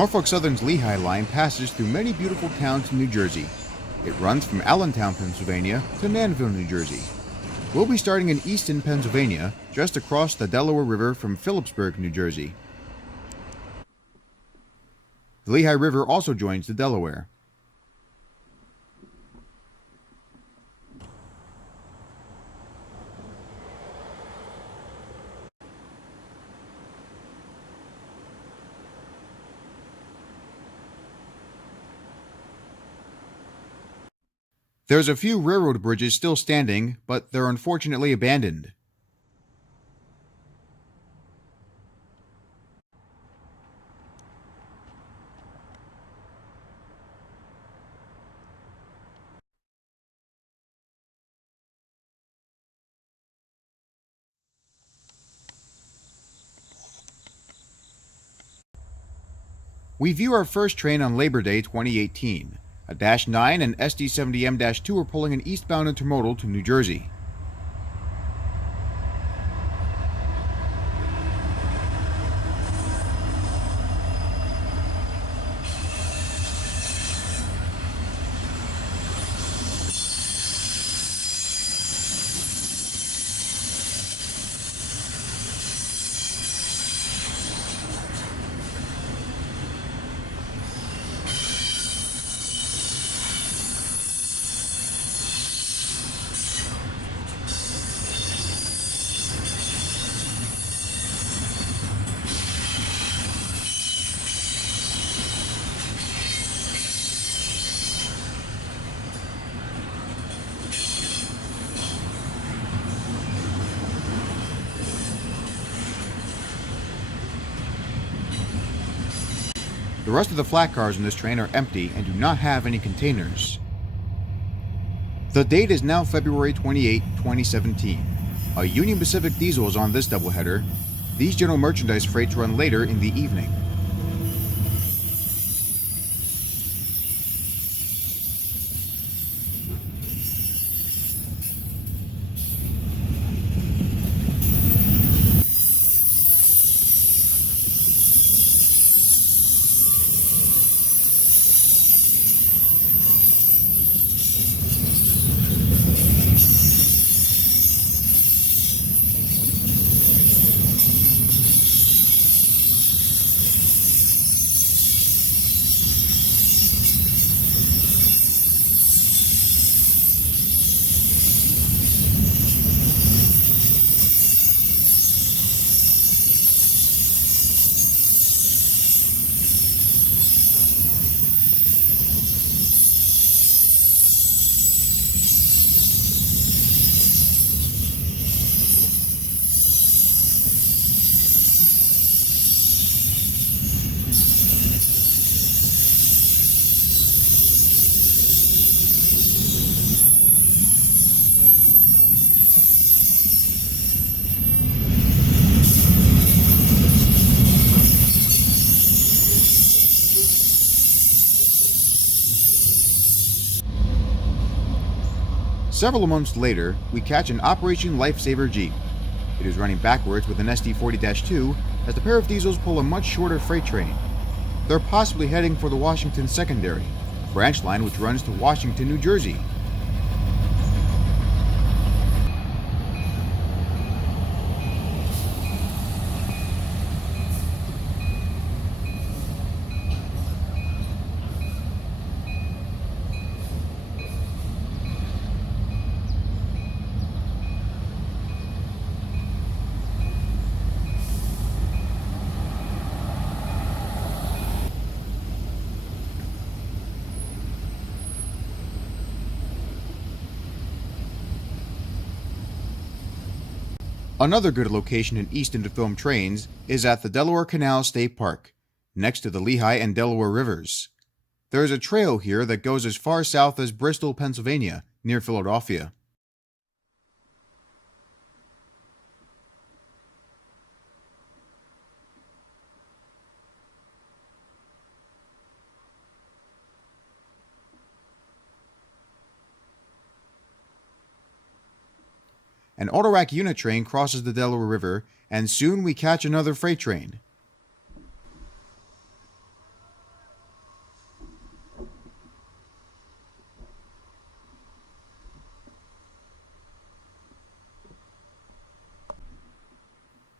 Norfolk Southern's Lehigh line passes through many beautiful towns in New Jersey. It runs from Allentown, Pennsylvania to Manville, New Jersey. We'll be starting in Easton, Pennsylvania, just across the Delaware River from Phillipsburg, New Jersey. The Lehigh River also joins the Delaware. There's a few railroad bridges still standing, but they're unfortunately abandoned. We view our first train on Labor Day 2018. A Dash 9 and SD70M-2 are pulling an eastbound intermodal to New Jersey. The rest of the flat cars in this train are empty and do not have any containers. The date is now February 28, 2017. A Union Pacific diesel is on this doubleheader. These general merchandise freights run later in the evening. Several months later, we catch an Operation Lifesaver Jeep. It is running backwards with an SD40-2 as the pair of diesels pull a much shorter freight train. They're possibly heading for the Washington Secondary, a branch line which runs to Washington, New Jersey. Another good location in Easton to film trains is at the Delaware Canal State Park, next to the Lehigh and Delaware rivers. There is a trail here that goes as far south as Bristol, Pennsylvania, near Philadelphia. An Autorack unit train crosses the Delaware River, and soon we catch another freight train.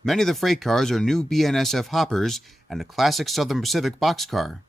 Many of the freight cars are new BNSF hoppers and a classic Southern Pacific boxcar.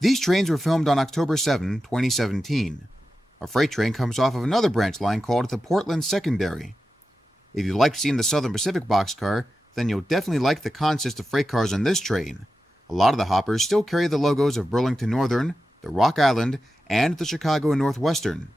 These trains were filmed on October 7, 2017. A freight train comes off of another branch line called the Portland Secondary. If you liked seeing the Southern Pacific boxcar, then you'll definitely like the consist of freight cars on this train. A lot of the hoppers still carry the logos of Burlington Northern, the Rock Island, and the Chicago and Northwestern.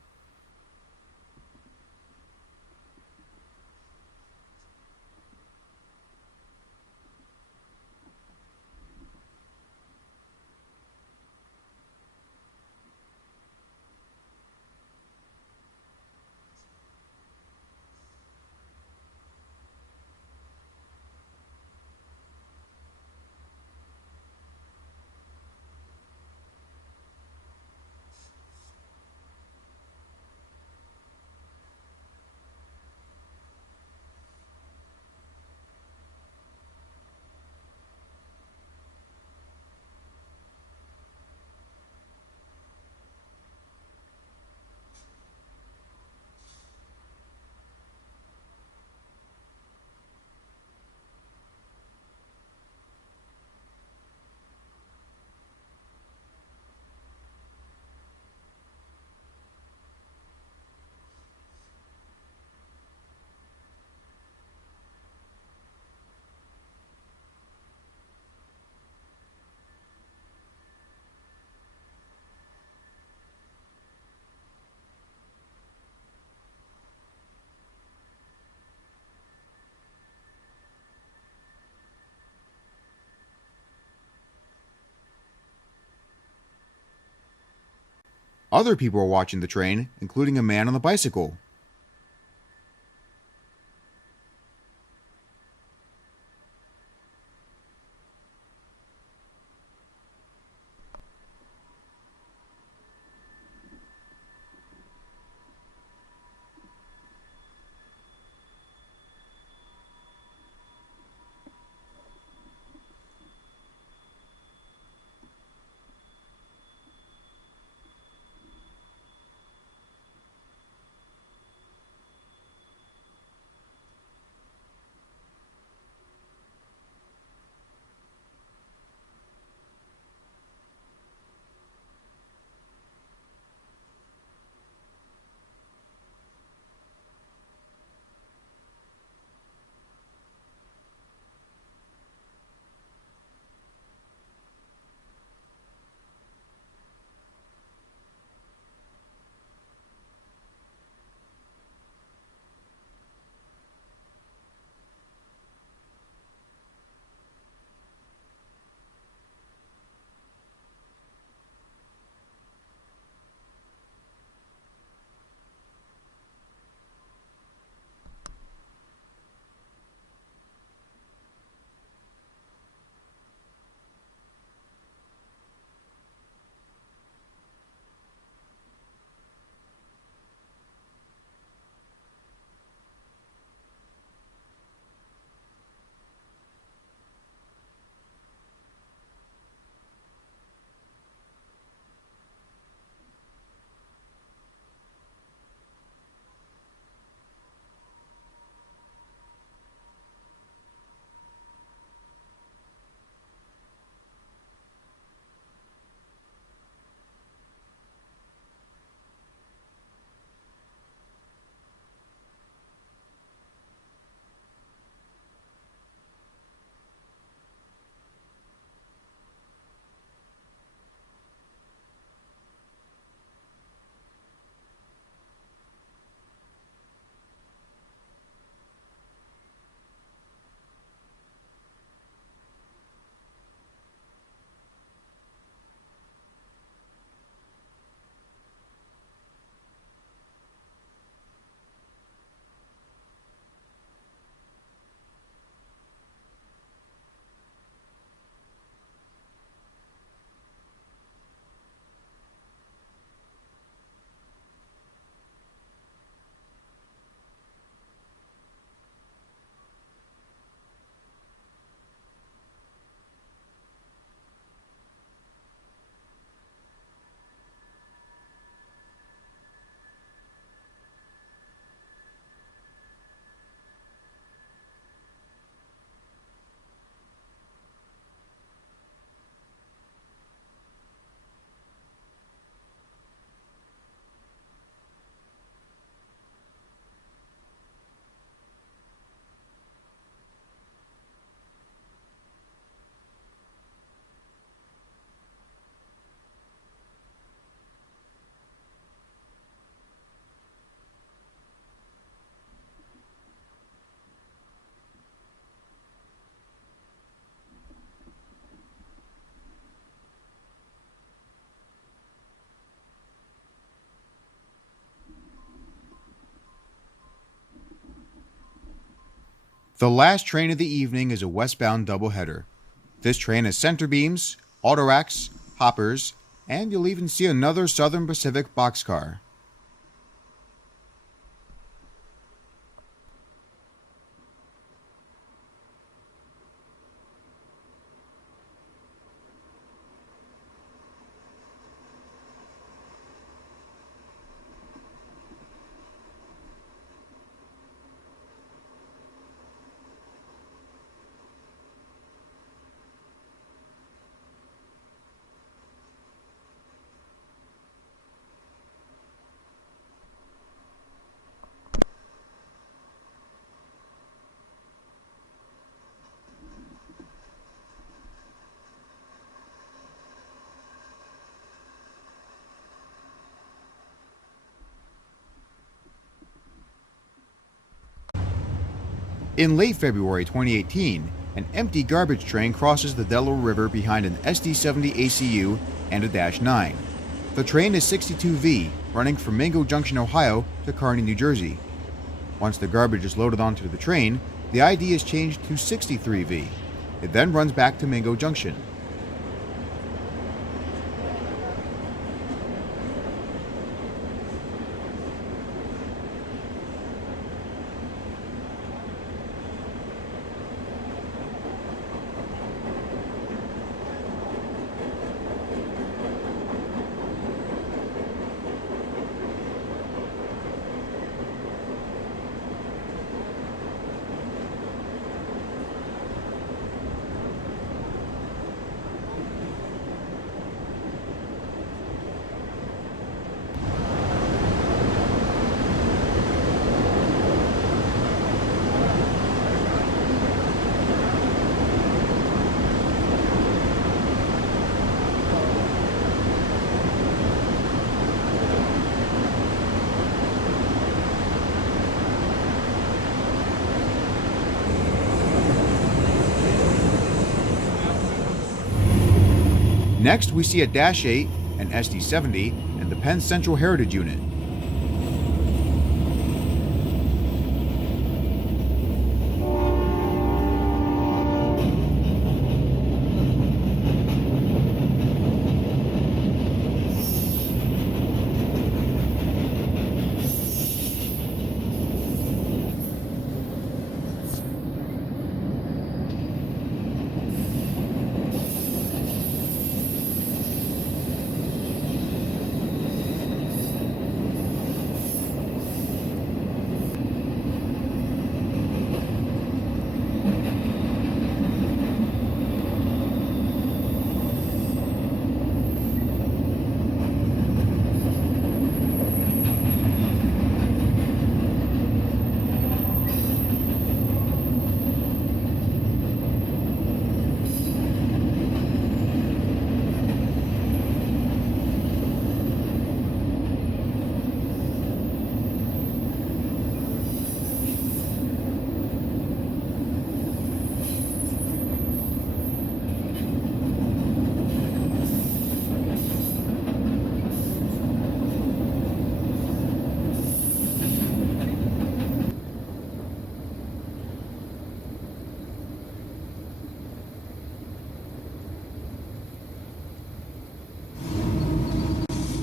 Other people were watching the train, including a man on a bicycle. The last train of the evening is a westbound doubleheader. This train has center beams, auto racks, hoppers, and you'll even see another Southern Pacific boxcar. In late February 2018, an empty garbage train crosses the Delaware River behind an SD70 ACU and a Dash 9. The train is 62V, running from Mingo Junction, Ohio to Kearney, New Jersey. Once the garbage is loaded onto the train, the ID is changed to 63V. It then runs back to Mingo Junction. Next, we see a Dash 8, an SD70, and the Penn Central Heritage Unit.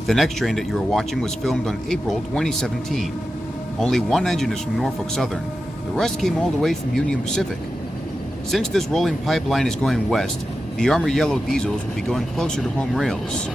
The next train that you are watching was filmed on April 2017. Only one engine is from Norfolk Southern. The rest came all the way from Union Pacific. Since this rolling pipeline is going west, the Armour Yellow diesels will be going closer to home rails.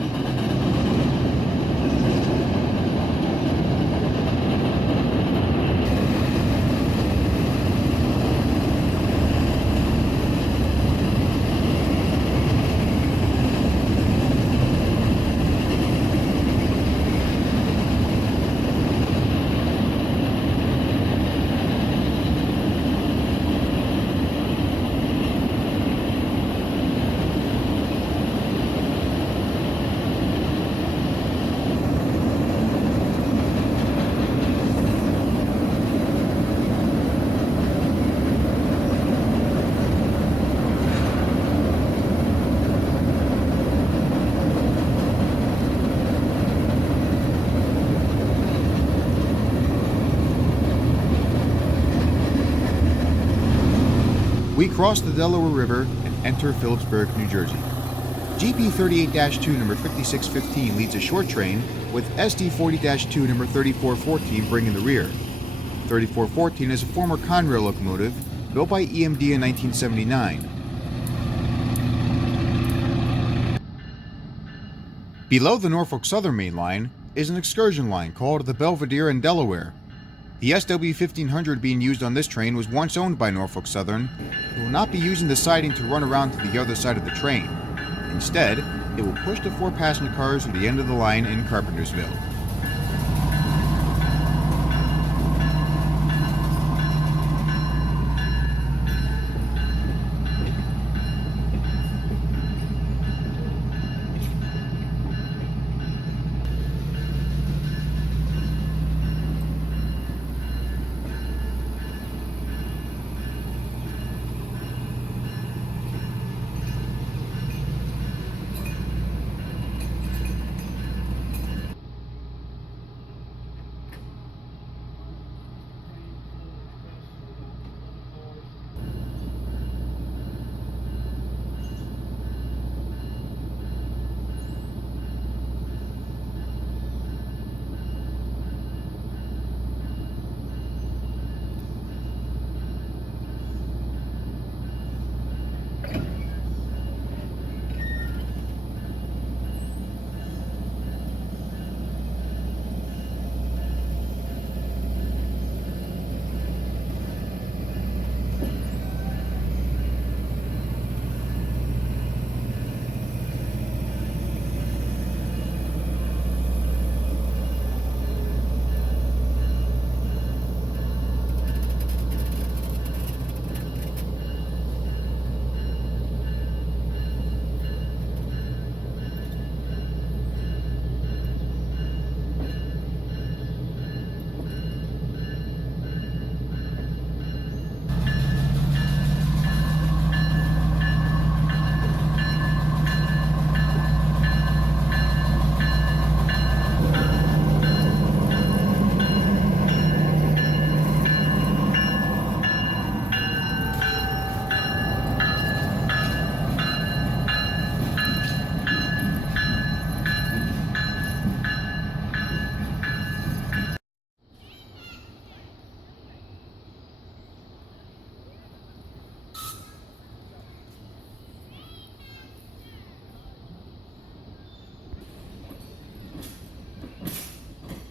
We cross the Delaware River and enter Phillipsburg, New Jersey. GP 38-2 number 5615 leads a short train with SD 40-2 number 3414 bringing the rear. 3414 is a former Conrail locomotive built by EMD in 1979. Below the Norfolk Southern Main Line is an excursion line called the Belvedere in Delaware. The SW 1500 being used on this train was once owned by Norfolk Southern, who will not be using the siding to run around to the other side of the train. Instead, it will push the 4 passenger cars to the end of the line in Carpentersville.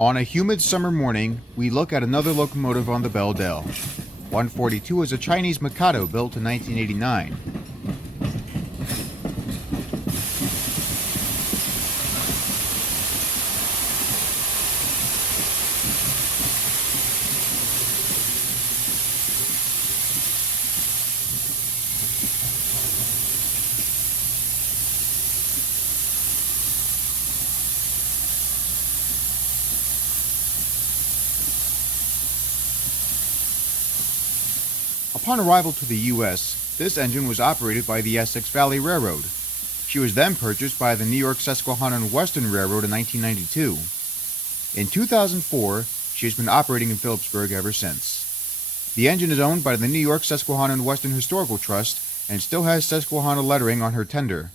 On a humid summer morning, we look at another locomotive on the Belle Dell. 142 is a Chinese Mikado built in 1989. Upon arrival to the U.S., this engine was operated by the Essex Valley Railroad. She was then purchased by the New York Susquehanna and Western Railroad in 1992. In 2004, she has been operating in Phillipsburg ever since. The engine is owned by the New York Susquehanna and Western Historical Trust and still has Susquehanna lettering on her tender.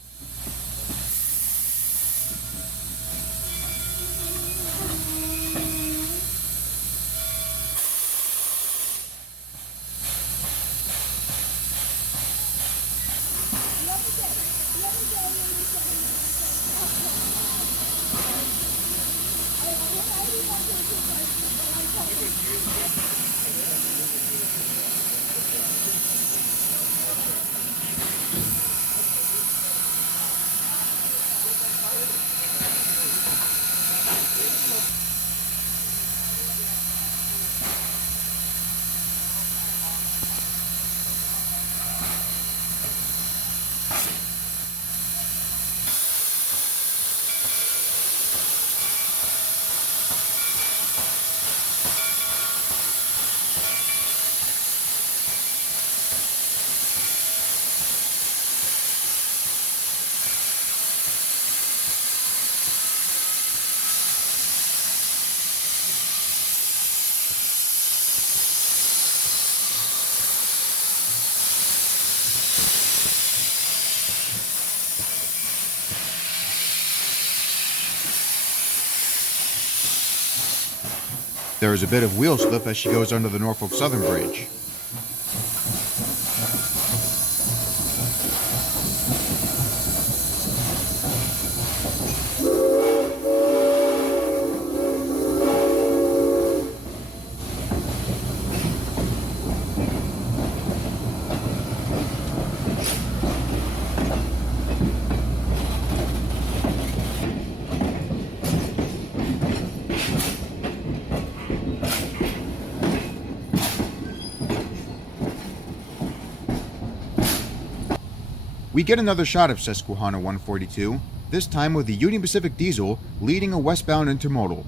There is a bit of wheel slip as she goes under the Norfolk Southern Bridge. We get another shot of Susquehanna 142, this time with the Union Pacific diesel leading a westbound intermodal.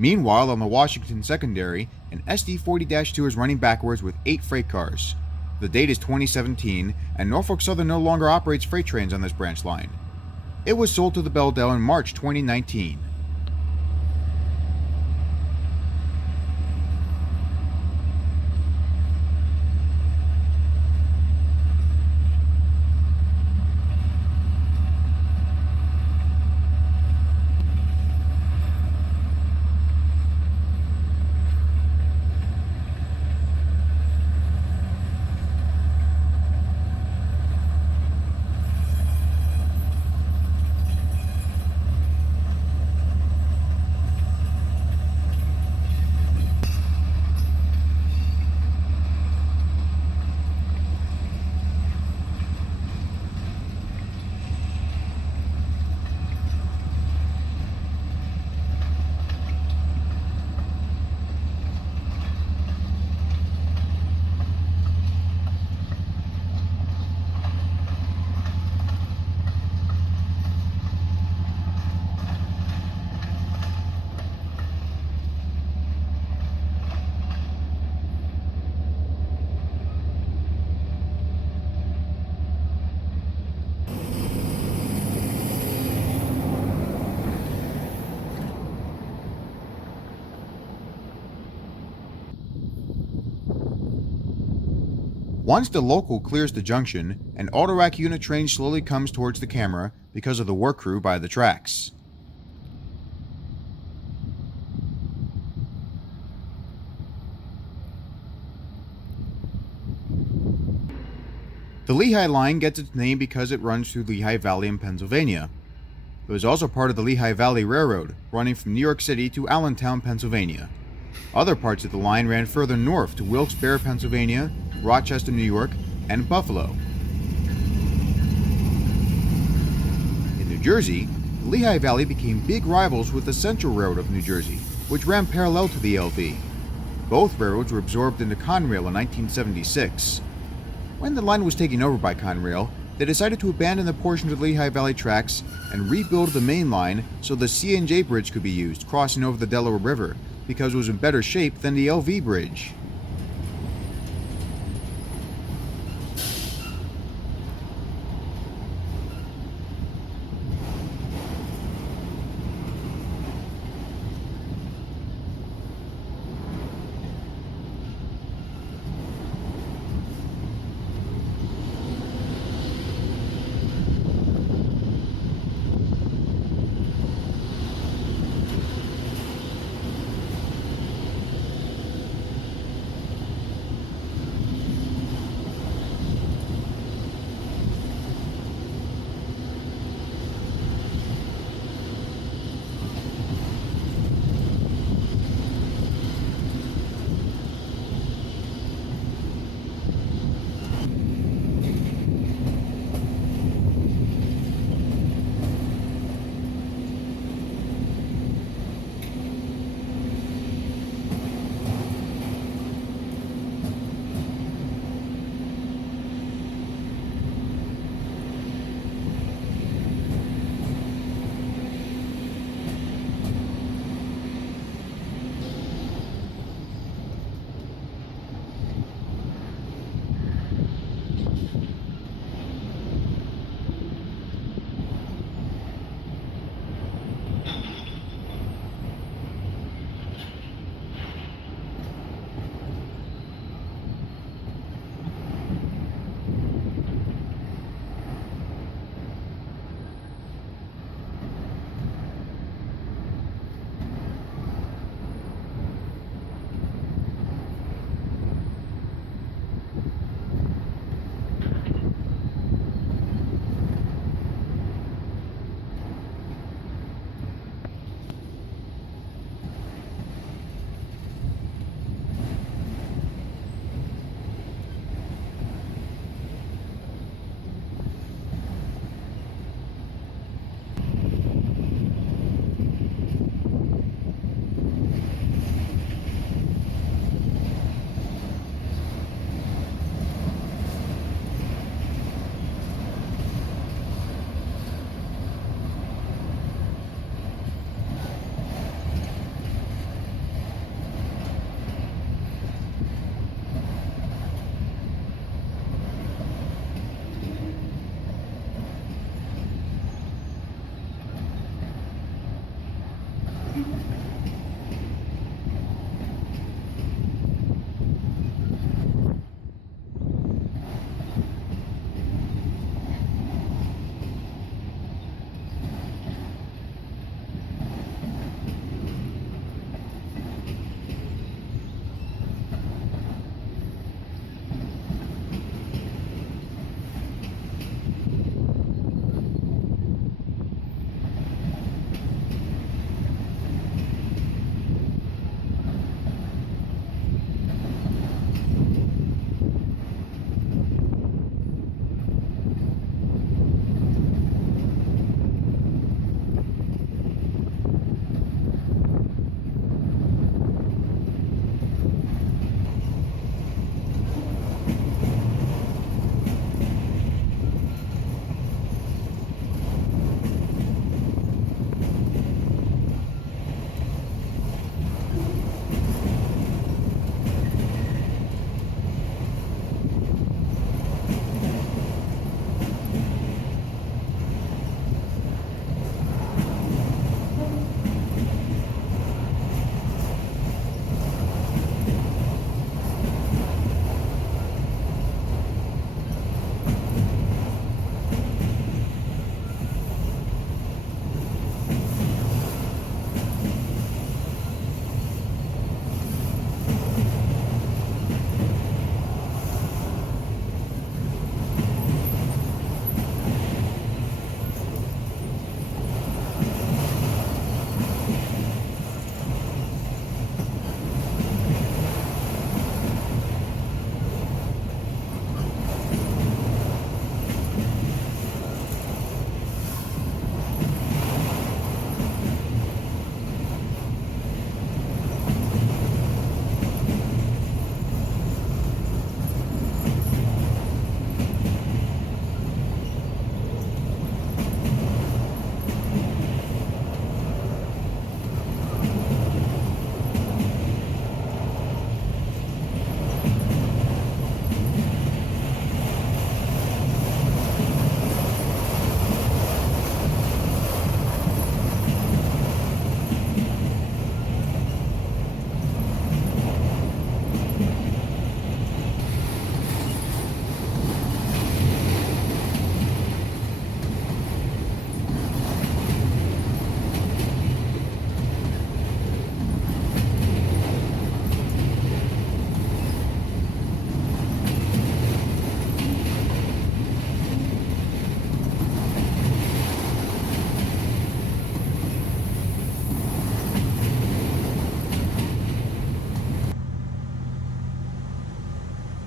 Meanwhile, on the Washington Secondary, an SD40-2 is running backwards with 8 freight cars. The date is 2017, and Norfolk Southern no longer operates freight trains on this branch line. It was sold to the Beldell in March 2019. Once the local clears the junction, an Autorack unit train slowly comes towards the camera because of the work crew by the tracks. The Lehigh line gets its name because it runs through Lehigh Valley in Pennsylvania. It was also part of the Lehigh Valley Railroad, running from New York City to Allentown, Pennsylvania. Other parts of the line ran further north to Wilkes-Barre, Pennsylvania, Rochester, New York, and Buffalo. In New Jersey, the Lehigh Valley became big rivals with the Central Railroad of New Jersey, which ran parallel to the LV. Both railroads were absorbed into Conrail in 1976. When the line was taken over by Conrail, they decided to abandon the portion of the Lehigh Valley tracks and rebuild the main line so the C&J bridge could be used crossing over the Delaware River because it was in better shape than the LV bridge.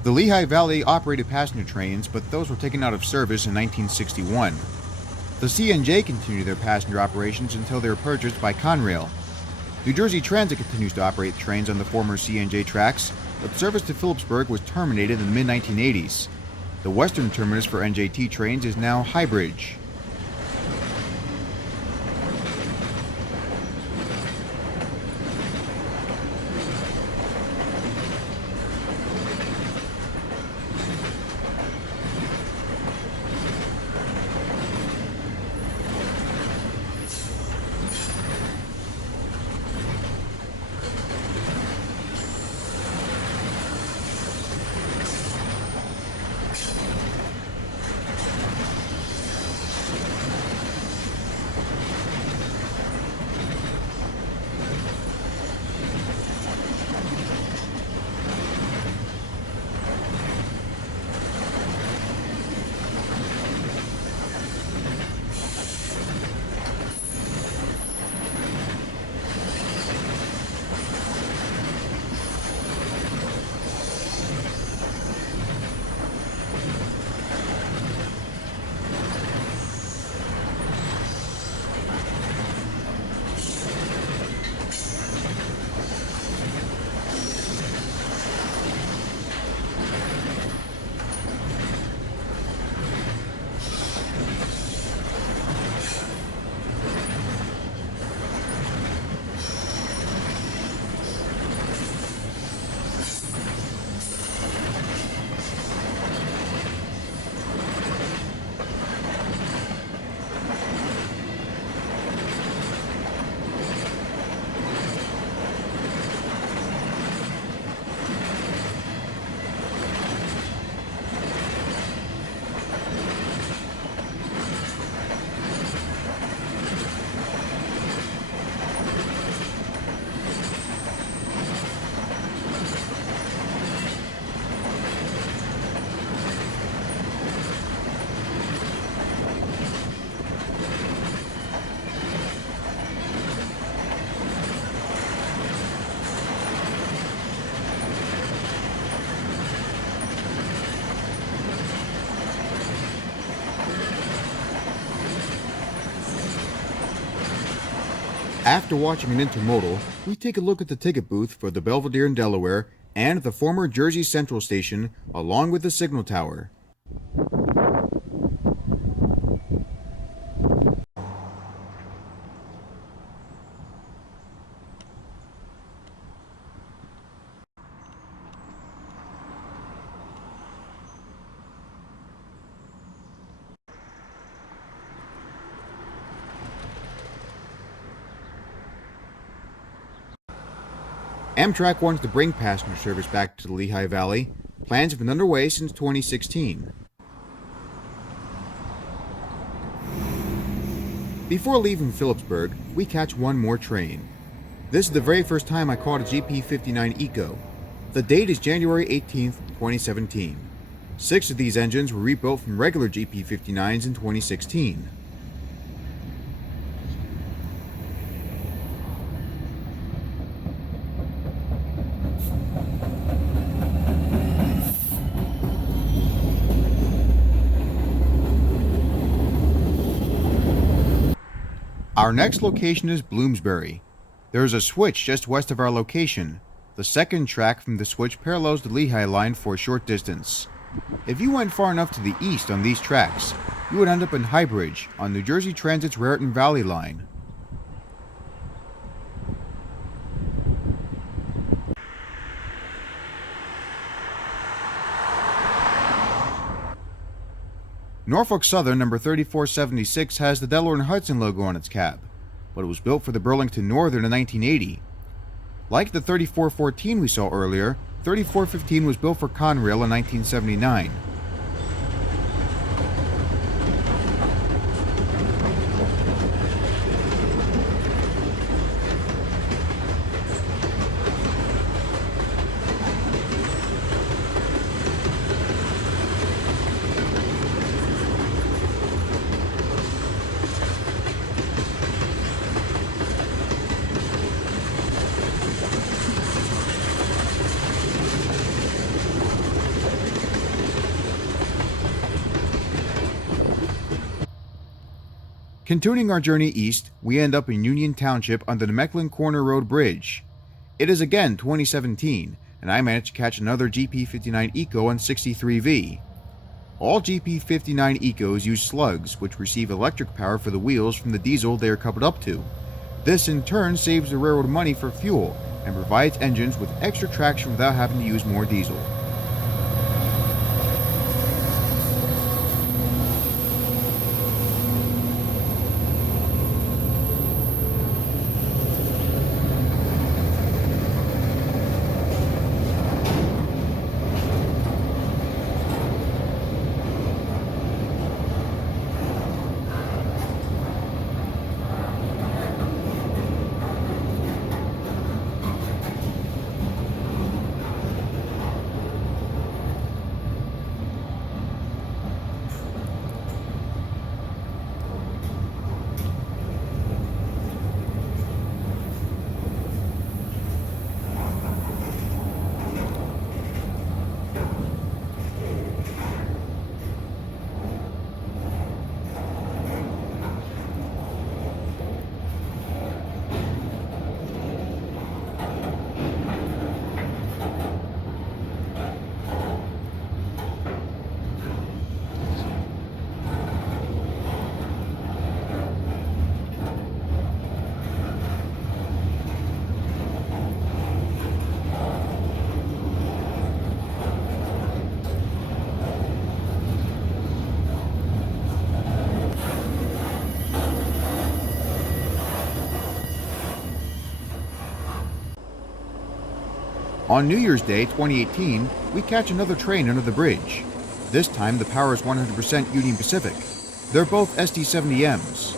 The Lehigh Valley operated passenger trains, but those were taken out of service in 1961. The C&J continued their passenger operations until they were purchased by Conrail. New Jersey Transit continues to operate trains on the former C&J tracks, but service to Phillipsburg was terminated in the mid-1980s. The western terminus for NJT trains is now Highbridge. After watching an intermodal, we take a look at the ticket booth for the Belvedere in Delaware and the former Jersey Central Station, along with the signal tower. Amtrak wants to bring passenger service back to the Lehigh Valley. Plans have been underway since 2016. Before leaving Phillipsburg, we catch one more train. This is the very first time I caught a GP59 Eco. The date is January 18th, 2017. 6 of these engines were rebuilt from regular GP59s in 2016. Our next location is Bloomsbury. There is a switch just west of our location. The second track from the switch parallels the Lehigh line for a short distance. If you went far enough to the east on these tracks, you would end up in Highbridge on New Jersey Transit's Raritan Valley line. Norfolk Southern number 3476 has the Delaware and Hudson logo on its cab, but it was built for the Burlington Northern in 1980. Like the 3414 we saw earlier, 3415 was built for Conrail in 1979. Continuing our journey east, we end up in Union Township on the Mecklin Corner Road Bridge. It is again 2017, and I managed to catch another GP59 Eco on 63V. All GP59 Ecos use slugs, which receive electric power for the wheels from the diesel they are coupled up to. This in turn saves the railroad money for fuel and provides engines with extra traction without having to use more diesel. On New Year's Day 2018, we catch another train under the bridge. This time the power is 100% Union Pacific. They're both SD70Ms.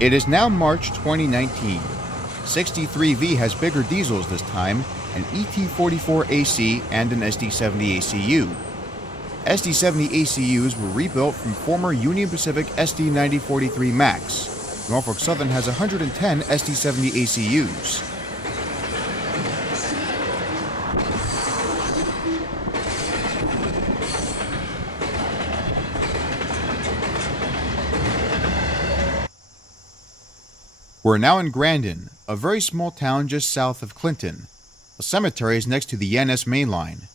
It is now March 2019. 63V has bigger diesels this time, an ET44AC and an SD70 ACU. SD70 ACUs were rebuilt from former Union Pacific SD9043 Max. Norfolk Southern has 110 SD70 ACUs. We're now in Grandin, a very small town just south of Clinton. A cemetery is next to the NS main line.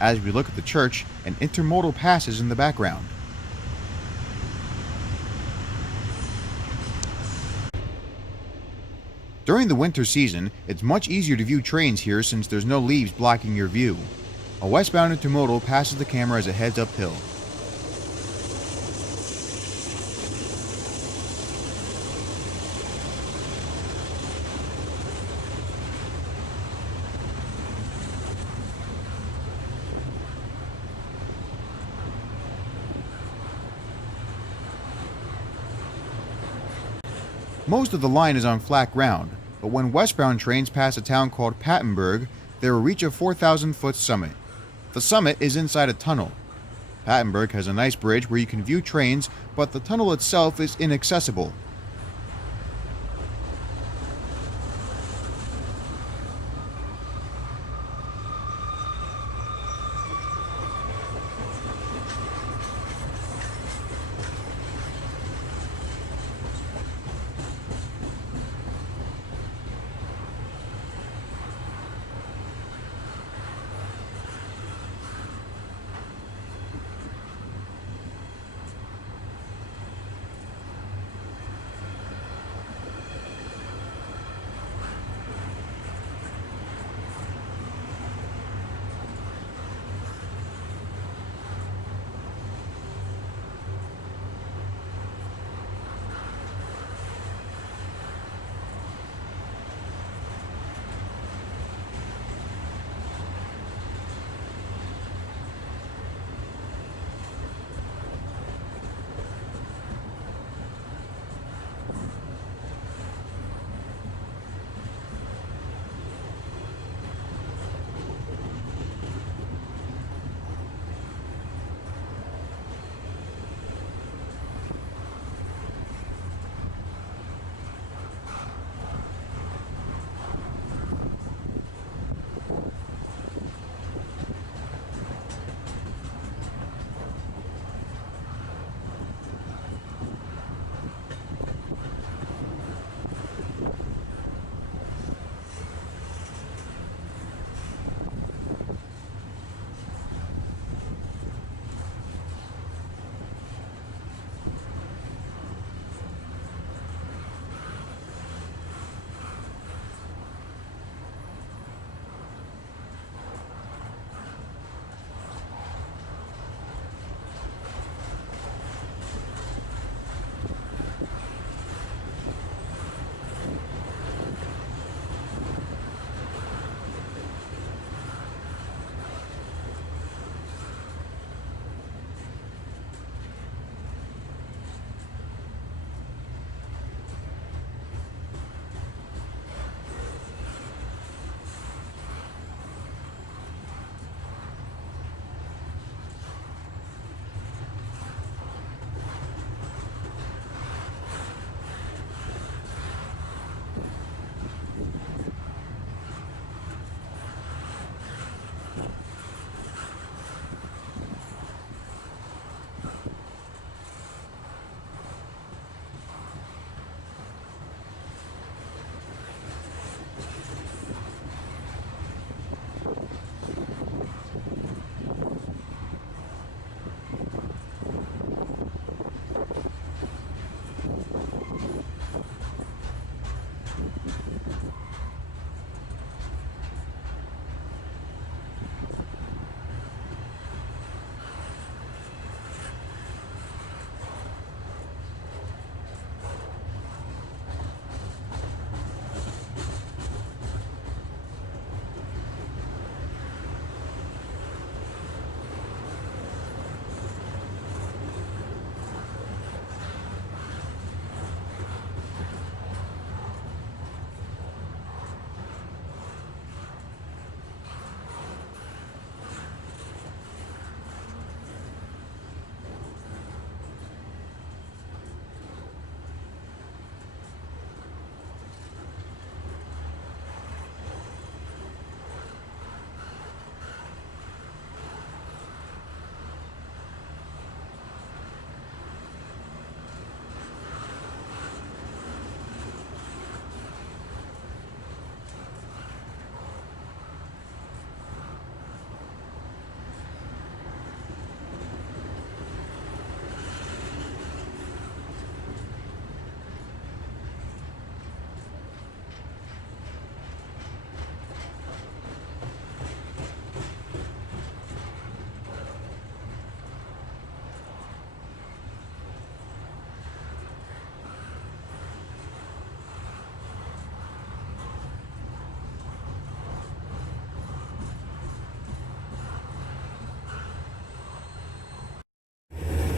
As we look at the church, an intermodal passes in the background. During the winter season, it's much easier to view trains here since there's no leaves blocking your view. A westbound intermodal passes the camera as it heads uphill. Most of the line is on flat ground, but when westbound trains pass a town called Pattonburg, they will reach a 4,000-foot summit. The summit is inside a tunnel. Pattonburg has a nice bridge where you can view trains, but the tunnel itself is inaccessible.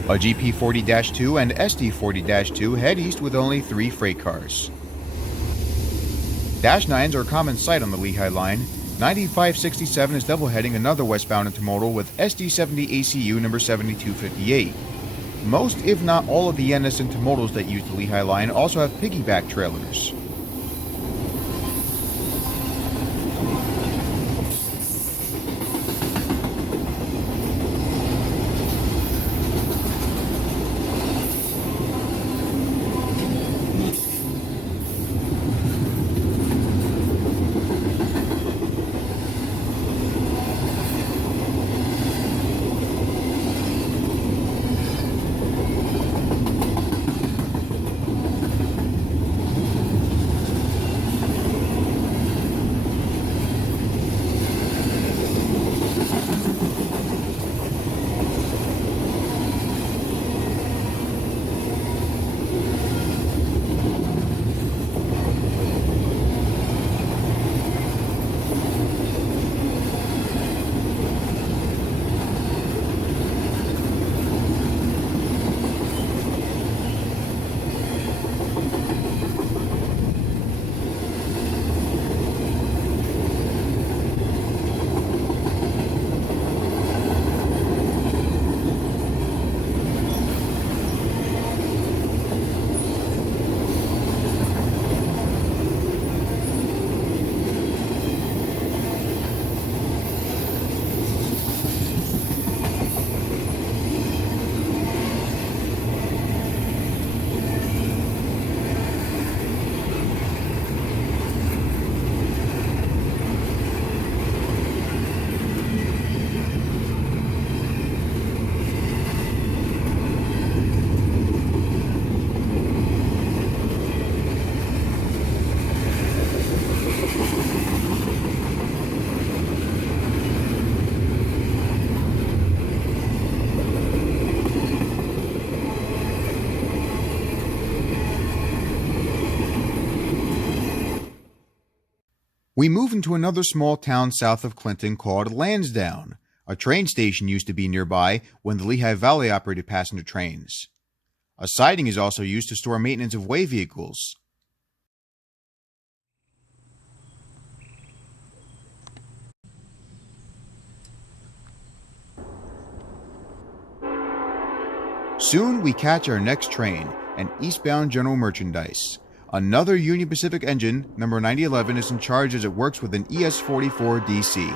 A GP40-2 and SD40-2 head east with only 3 freight cars. Dash 9s are a common sight on the Lehigh line. 9567 is double-heading another westbound intermodal with SD70 ACU number 7258. Most, if not all, of the NS intermodals that use the Lehigh line also have piggyback trailers. We move into another small town south of Clinton called Lansdowne. A train station used to be nearby when the Lehigh Valley operated passenger trains. A siding is also used to store maintenance of way vehicles. Soon we catch our next train, an eastbound general merchandise. Another Union Pacific engine, number 9011, is in charge as it works with an ES44 DC.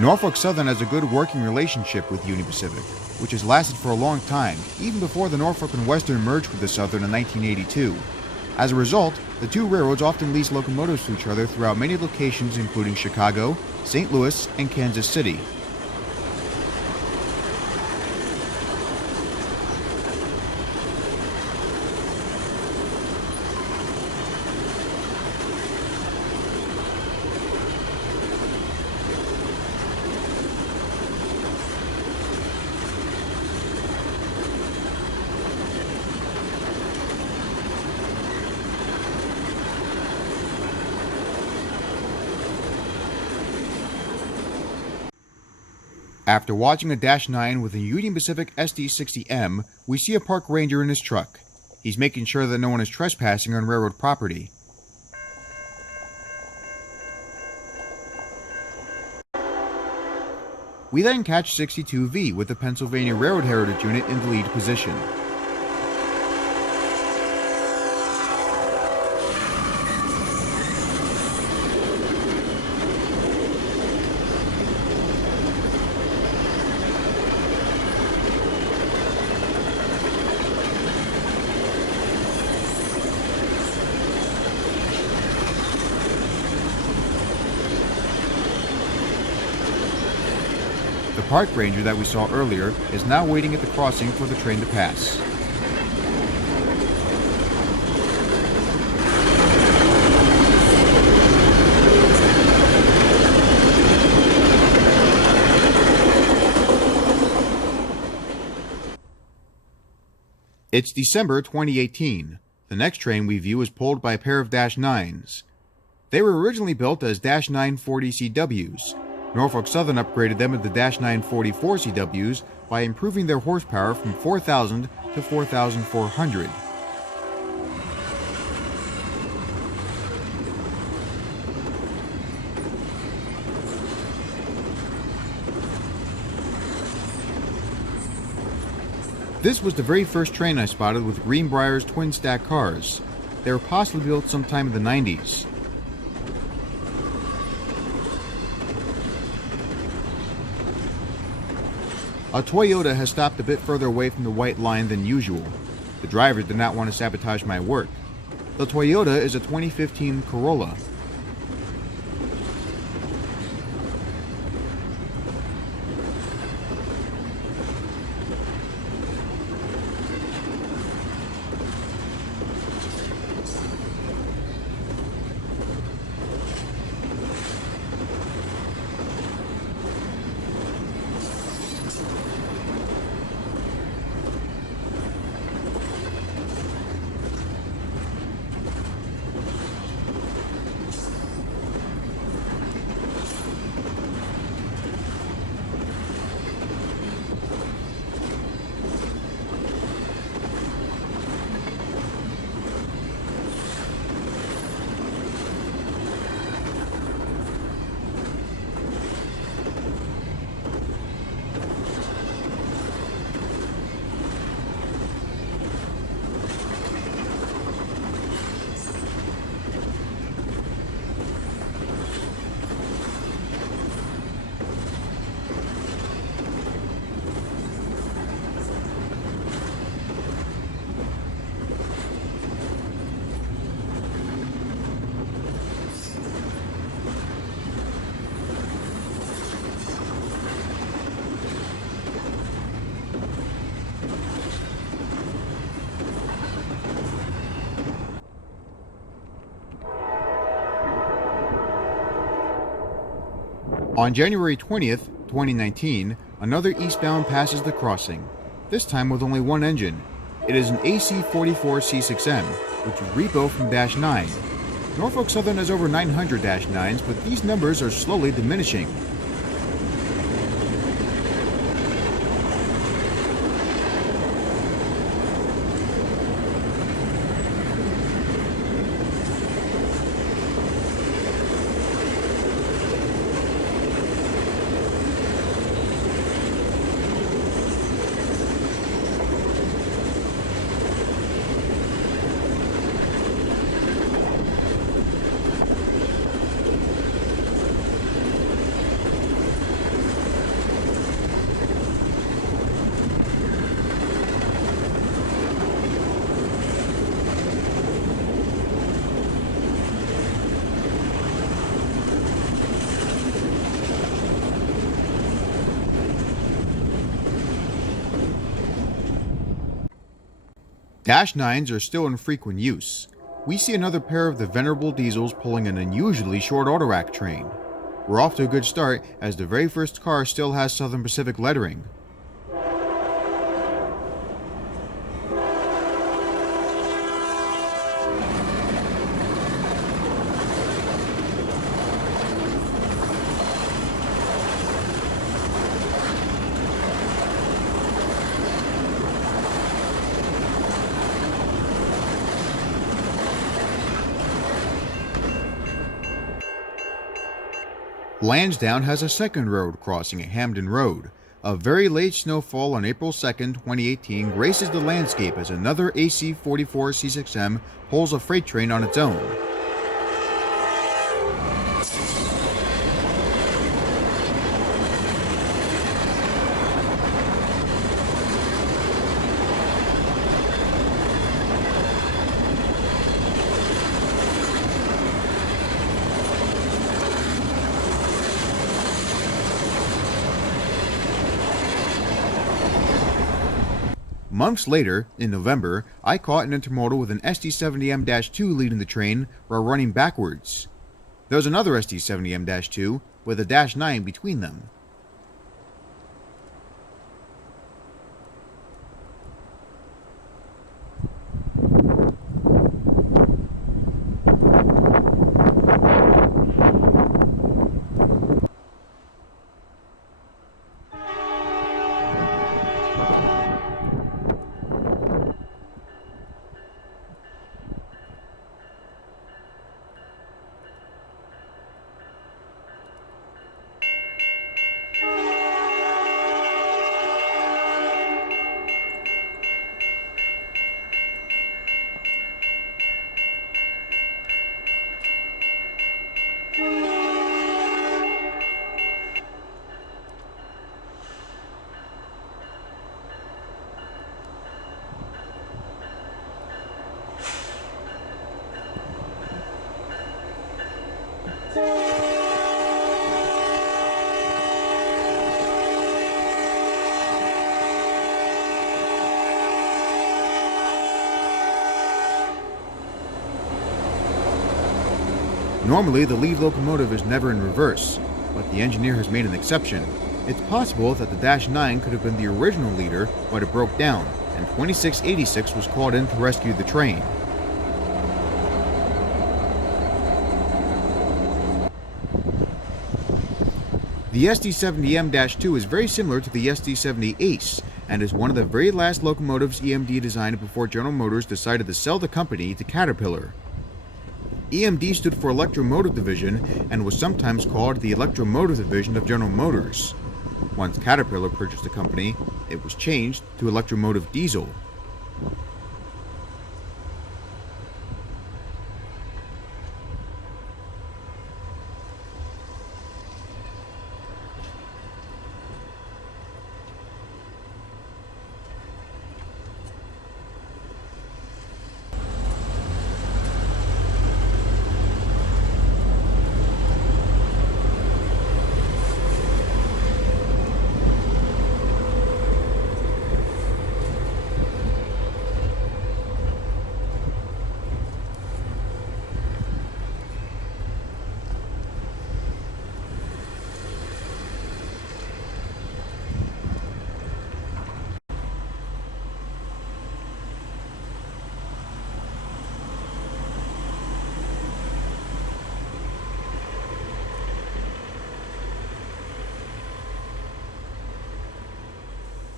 Norfolk Southern has a good working relationship with Union Pacific, which has lasted for a long time, even before the Norfolk and Western merged with the Southern in 1982. As a result, the two railroads often lease locomotives to each other throughout many locations including Chicago, St. Louis, and Kansas City. After watching a Dash 9 with a Union Pacific SD60M, we see a park ranger in his truck. He's making sure that no one is trespassing on railroad property. We then catch 62V with the Pennsylvania Railroad Heritage Unit in the lead position. The park ranger that we saw earlier is now waiting at the crossing for the train to pass. It's December 2018. The next train we view is pulled by a pair of Dash 9s. They were originally built as Dash 940 CWs. Norfolk Southern upgraded them into Dash 944 CWs by improving their horsepower from 4,000 to 4,400. This was the very first train I spotted with Greenbrier's twin-stack cars. They were possibly built sometime in the 90s. A Toyota has stopped a bit further away from the white line than usual. The driver did not want to sabotage my work. The Toyota is a 2015 Corolla. On January 20th, 2019, another eastbound passes the crossing, this time with only one engine. It is an AC-44C6M, which is repo from Dash 9. Norfolk Southern has over 900 Dash 9s, but these numbers are slowly diminishing. Dash 9s are still in frequent use. We see another pair of the venerable diesels pulling an unusually short autorack train. We're off to a good start, as the very first car still has Southern Pacific lettering. Lansdowne has a second road crossing at Hamden Road. A very late snowfall on April 2, 2018 graces the landscape as another AC-44C6M pulls a freight train on its own. Months later, in November, I caught an intermodal with an SD70M-2 leading the train while running backwards. There was another SD70M-2 with a Dash 9 between them. Normally, the lead locomotive is never in reverse, but the engineer has made an exception. It's possible that the Dash 9 could have been the original leader, but it broke down, and 2686 was called in to rescue the train. The SD70M-2 is very similar to the SD70 Ace, and is one of the very last locomotives EMD designed before General Motors decided to sell the company to Caterpillar. EMD stood for Electromotive Division and was sometimes called the Electromotive Division of General Motors. Once Caterpillar purchased the company, it was changed to Electromotive Diesel.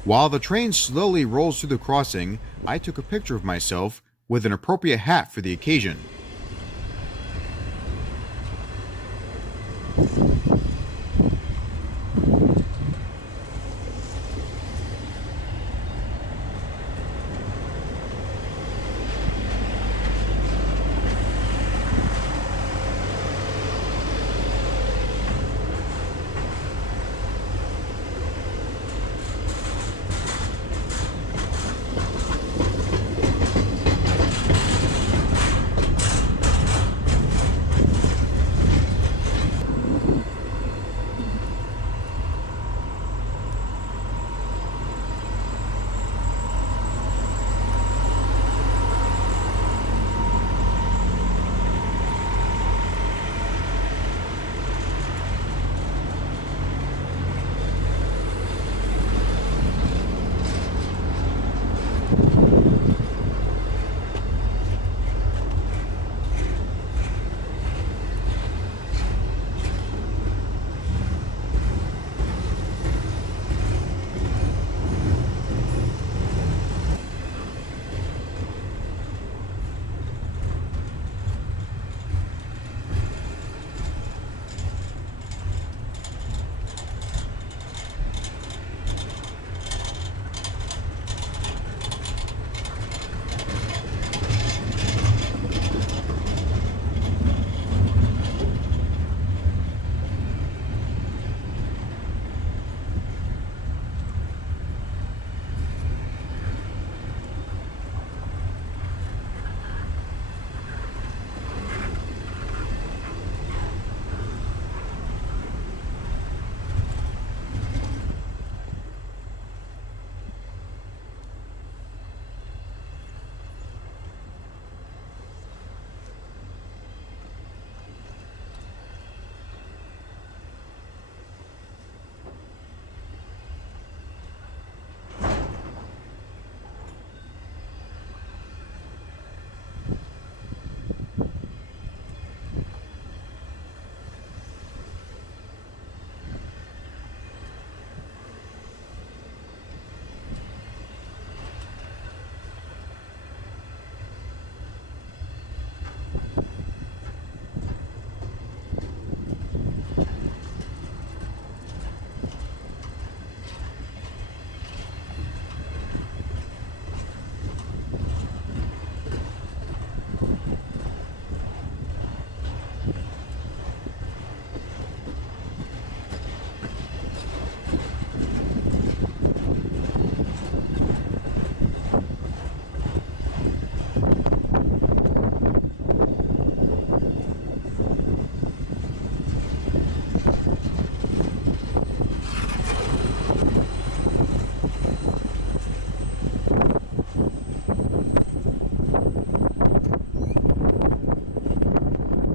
While the train slowly rolls through the crossing, I took a picture of myself with an appropriate hat for the occasion.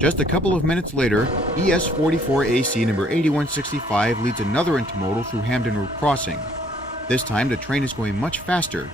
Just a couple of minutes later, ES44AC number 8165 leads another intermodal through Hamden Road Crossing. This time, the train is going much faster.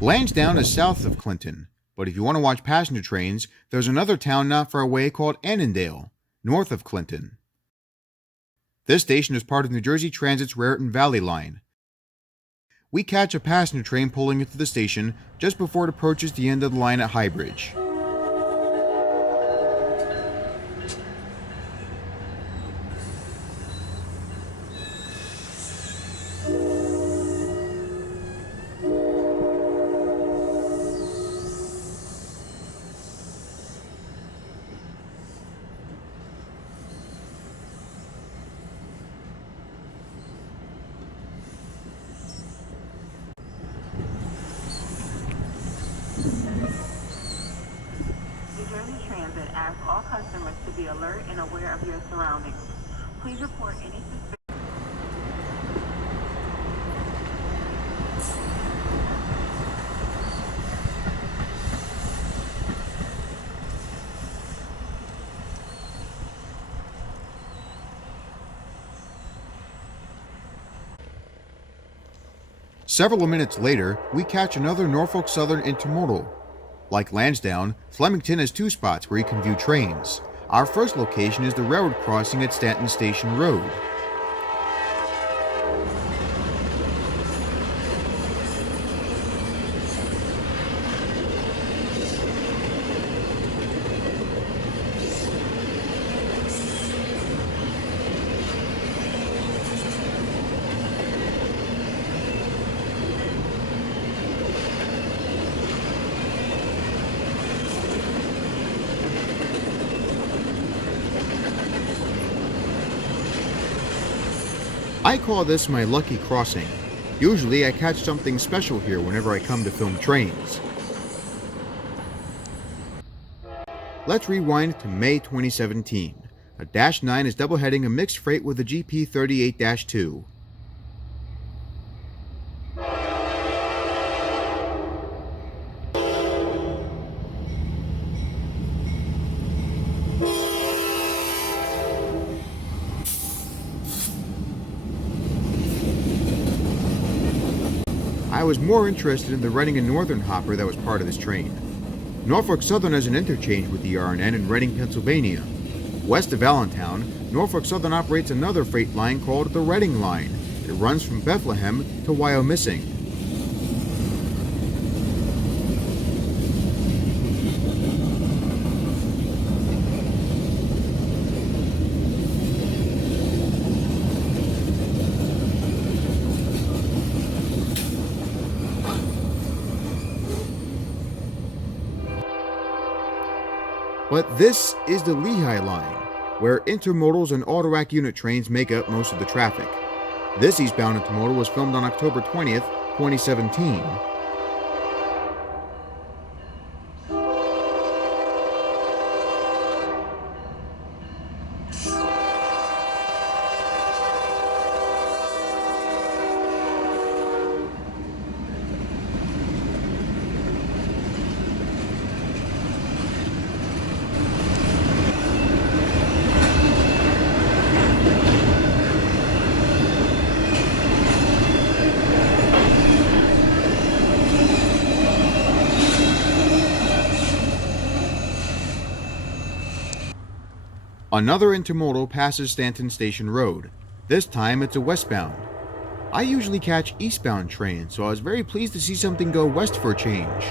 Lansdowne is south of Clinton, but if you want to watch passenger trains, there's another town not far away called Annandale, north of Clinton. This station is part of New Jersey Transit's Raritan Valley line. We catch a passenger train pulling into the station just before it approaches the end of the line at Highbridge. Asks all customers to be alert and aware of your surroundings. Please report any suspicious. Several minutes later, we catch another Norfolk Southern intermodal. Like Lansdowne, Flemington has two spots where you can view trains. Our first location is the railroad crossing at Stanton Station Road. I call this my lucky crossing. Usually I catch something special here whenever I come to film trains. Let's rewind to May 2017. A Dash 9 is doubleheading a mixed freight with a GP 38-2. I was more interested in the Reading and Northern hopper that was part of this train. Norfolk Southern has an interchange with the RNN in Reading, Pennsylvania. West of Allentown, Norfolk Southern operates another freight line called the Reading Line. It runs from Bethlehem to Wyomissing. But this is the Lehigh line, where intermodals and auto-rack unit trains make up most of the traffic. This eastbound intermodal was filmed on October 20th, 2017. Another intermodal passes Stanton Station Road. This time it's a westbound. I usually catch eastbound trains, so I was very pleased to see something go west for a change.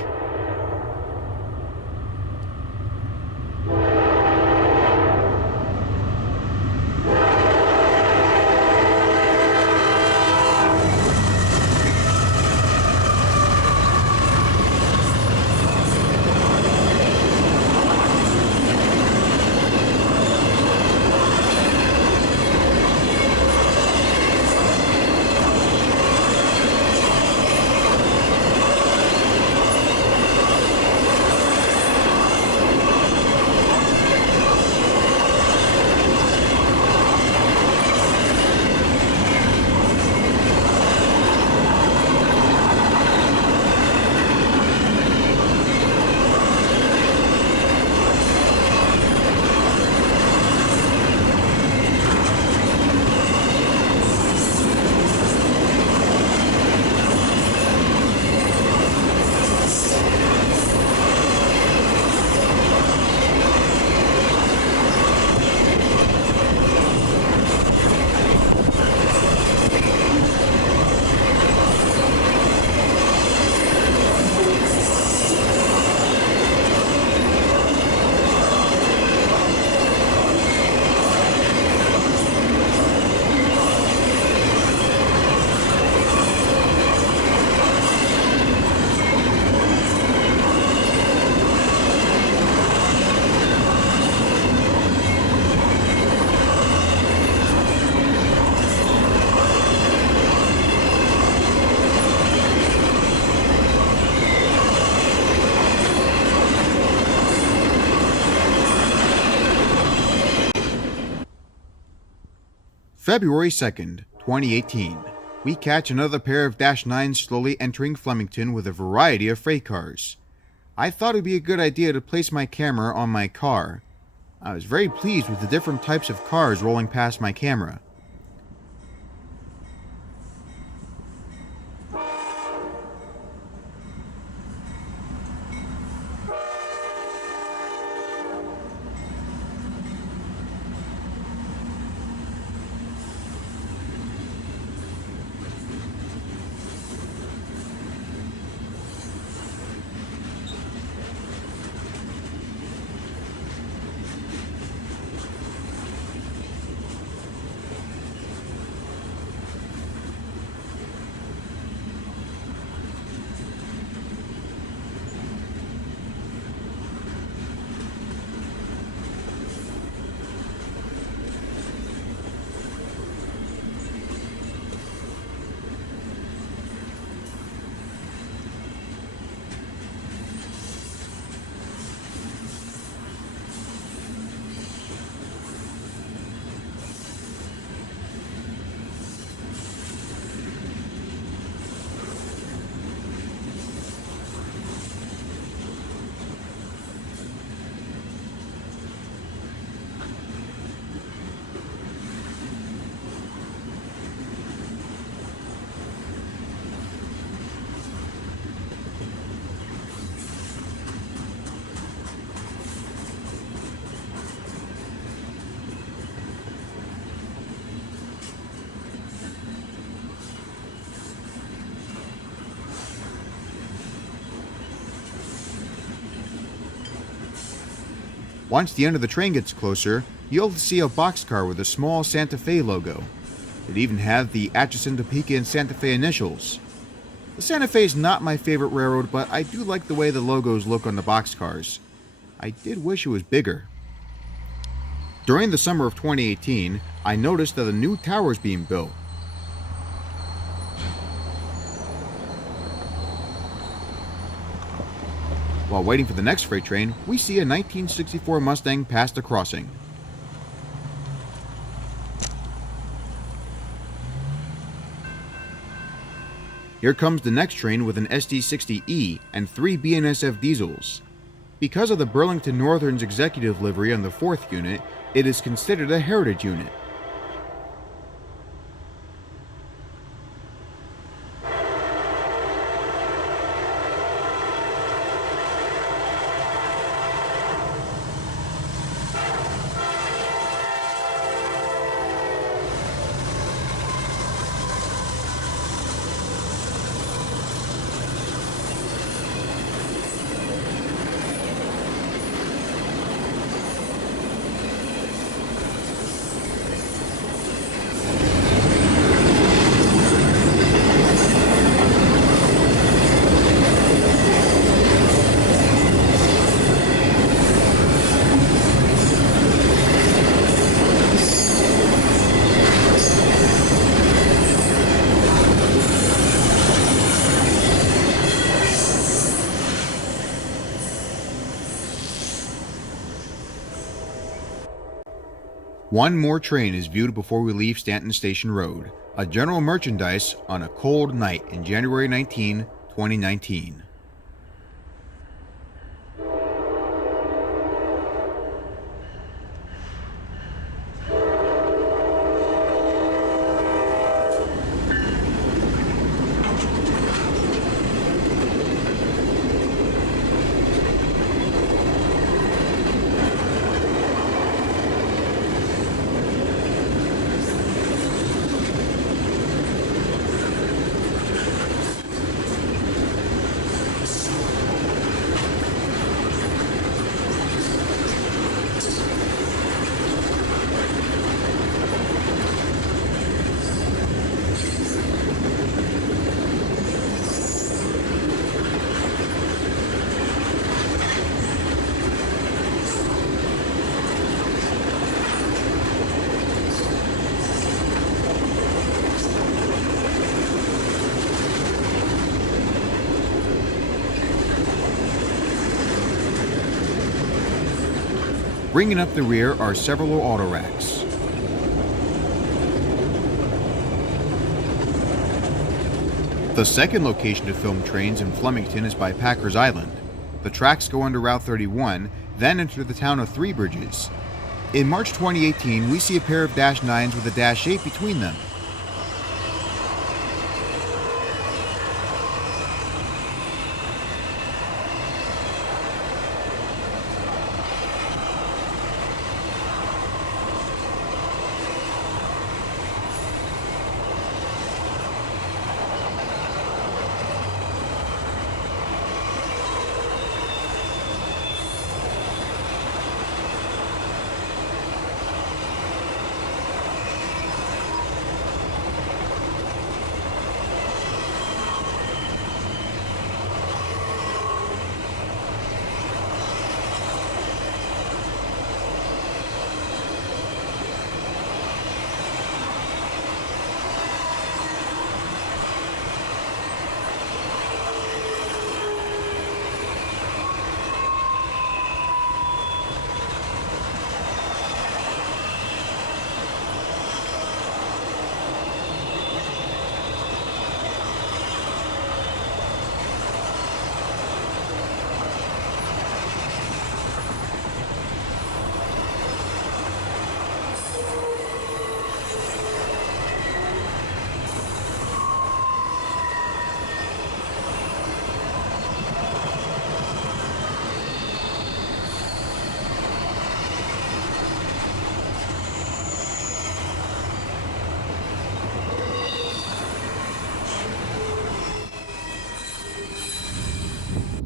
February 2nd, 2018. We catch another pair of Dash 9s slowly entering Flemington with a variety of freight cars. I thought it would be a good idea to place my camera on my car. I was very pleased with the different types of cars rolling past my camera. Once the end of the train gets closer, you'll see a boxcar with a small Santa Fe logo. It even had the Atchison, Topeka, and Santa Fe initials. The Santa Fe is not my favorite railroad, but I do like the way the logos look on the boxcars. I did wish it was bigger. During the summer of 2018, I noticed that a new tower is being built. While waiting for the next freight train, we see a 1964 Mustang pass the crossing. Here comes the next train with an SD60E and 3 BNSF diesels. Because of the Burlington Northern's executive livery on the 4th unit, it is considered a heritage unit. One more train is viewed before we leave Stanton Station Road, a general merchandise on a cold night in January 19, 2019. Bringing up the rear are several auto racks. The second location to film trains in Flemington is by Packers Island. The tracks go under Route 31, then enter the town of Three Bridges. In March 2018, we see a pair of Dash 9s with a Dash 8 between them.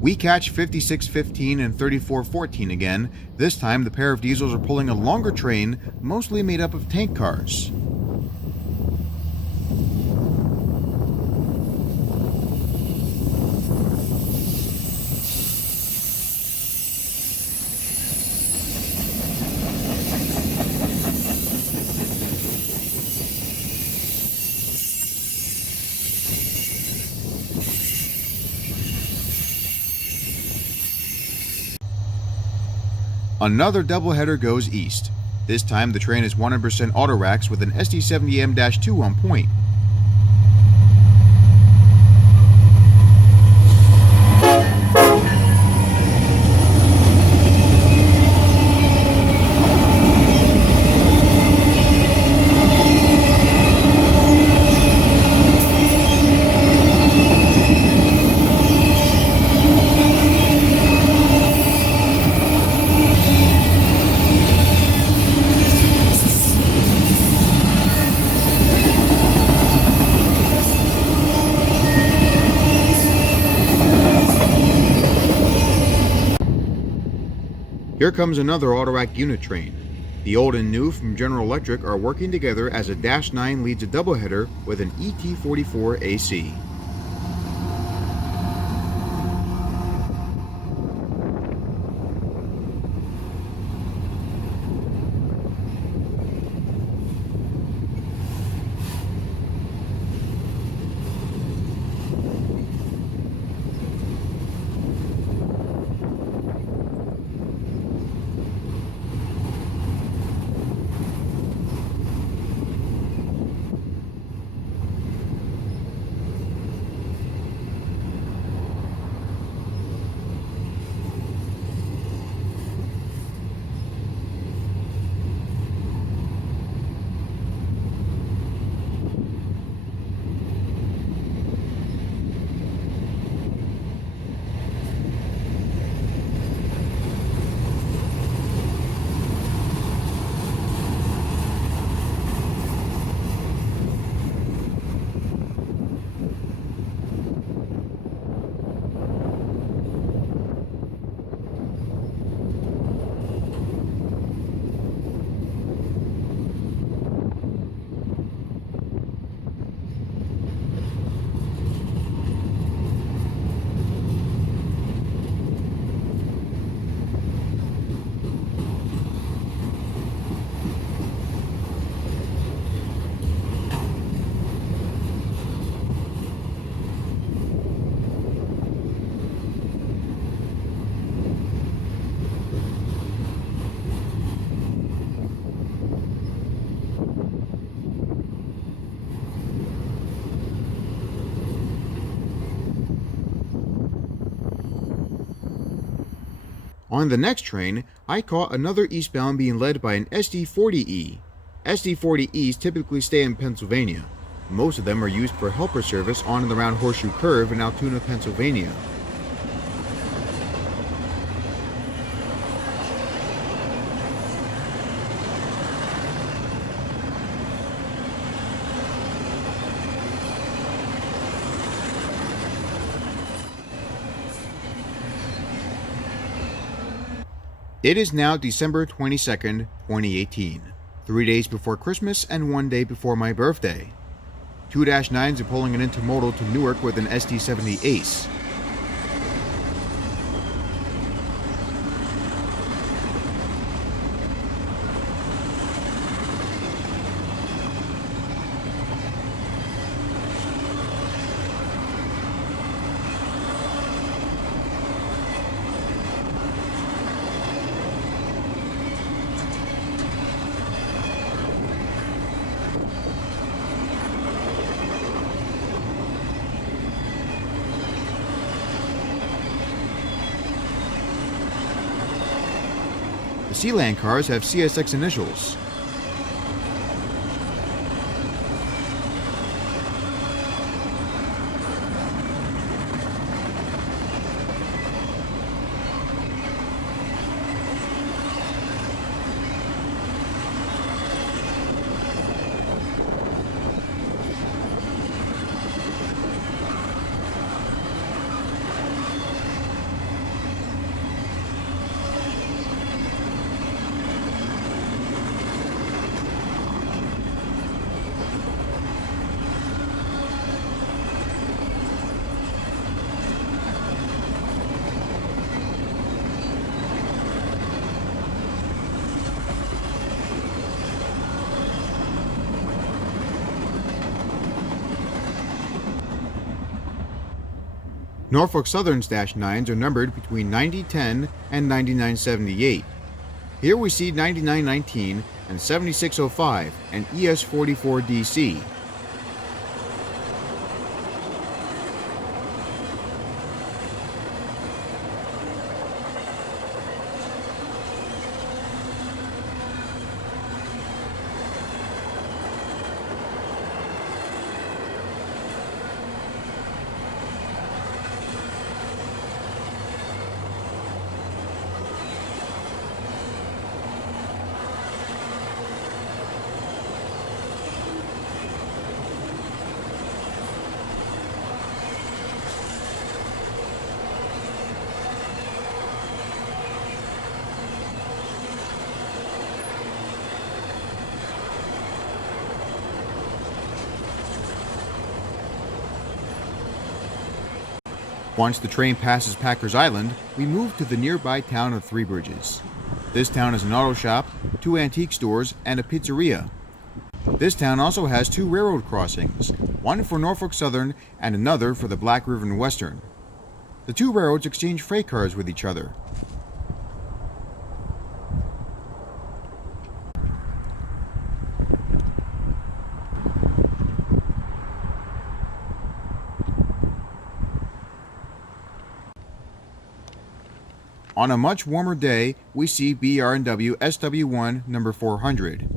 We catch 5615 and 3414 again. This time the pair of diesels are pulling a longer train, mostly made up of tank cars. Another doubleheader goes east. This time the train is 100% auto racks with an SD70M-2 on point. Here comes another Autorack unit train. The old and new from General Electric are working together as a Dash 9 leads a doubleheader with an ET44 AC. On the next train, I caught another eastbound being led by an SD40E. SD40Es typically stay in Pennsylvania. Most of them are used for helper service on and around Horseshoe Curve in Altoona, Pennsylvania. It is now December 22nd, 2018, 3 days before Christmas and 1 day before my birthday. 2-9s are pulling an intermodal to Newark with an SD70 Ace. The Sealand cars have CSX initials. Norfolk Southern's -9s are numbered between 9010 and 9978. Here we see 9919 and 7605 and ES44DC. Once the train passes Packers Island, we move to the nearby town of Three Bridges. This town has an auto shop, 2 antique stores, and a pizzeria. This town also has 2 railroad crossings, one for Norfolk Southern and another for the Black River and Western. The 2 railroads exchange freight cars with each other. On a much warmer day, we see BR&W SW1 number 400.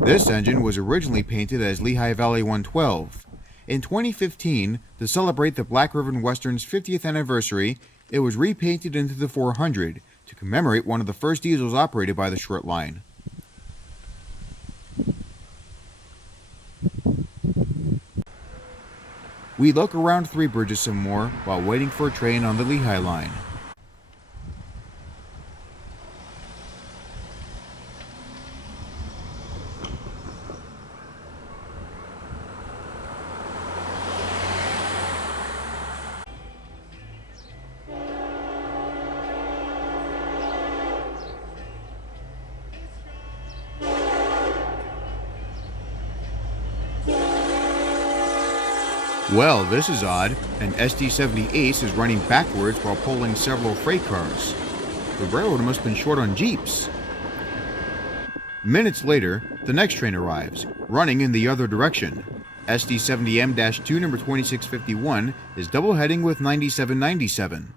This engine was originally painted as Lehigh Valley 112. In 2015, to celebrate the Black River and Western's 50th anniversary, it was repainted into the 400 to commemorate one of the first diesels operated by the short line. We look around Three Bridges some more while waiting for a train on the Lehigh line. Well, this is odd. An SD70 Ace is running backwards while pulling several freight cars. The railroad must have been short on jeeps. Minutes later, the next train arrives, running in the other direction. SD70M-2 number 2651 is double heading with 9797.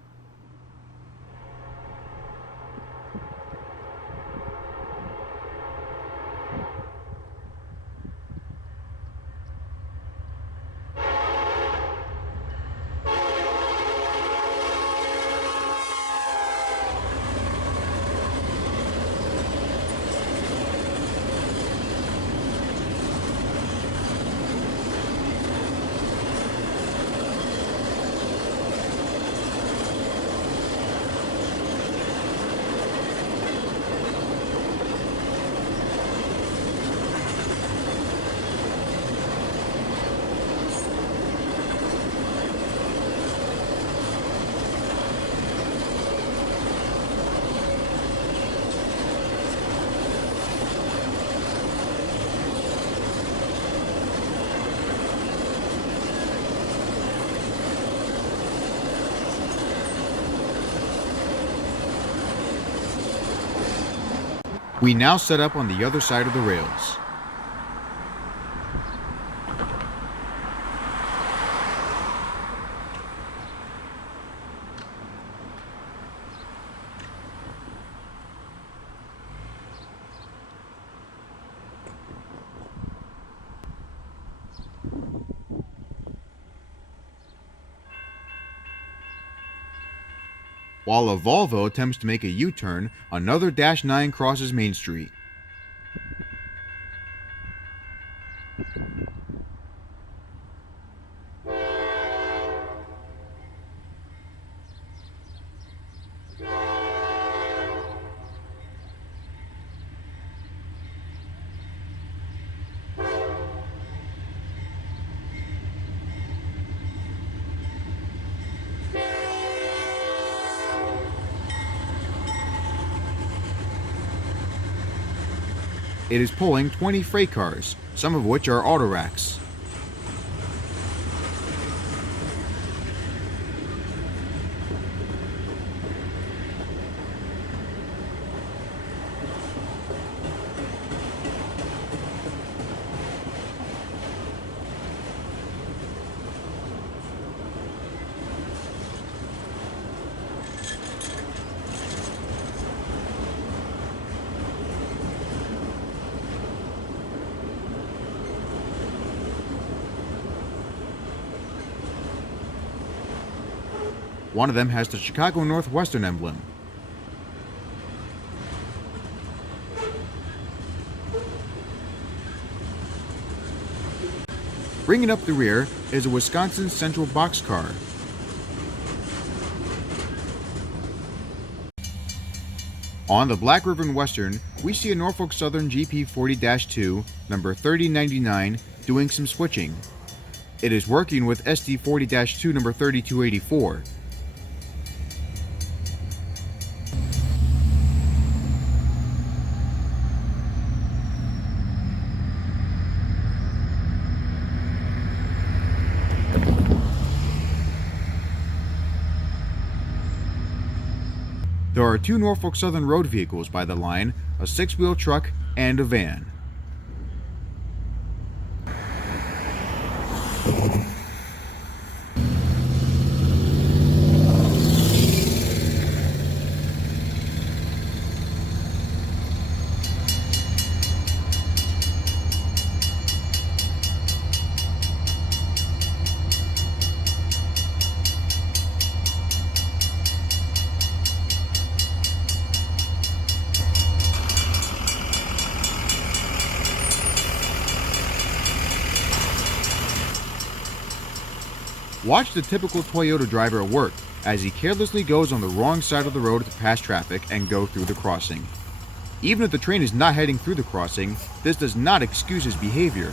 We now set up on the other side of the rails. While a Volvo attempts to make a U-turn, another Dash 9 crosses Main Street. It is pulling 20 freight cars, some of which are auto racks. One of them has the Chicago Northwestern emblem. Bringing up the rear is a Wisconsin Central boxcar. On the Black River and Western, we see a Norfolk Southern GP40-2, number 3099, doing some switching. It is working with SD40-2, number 3284. There are two Norfolk Southern road vehicles by the line, a 6-wheel truck and a van. Watch the typical Toyota driver at work as he carelessly goes on the wrong side of the road to pass traffic and go through the crossing. Even if the train is not heading through the crossing, this does not excuse his behavior.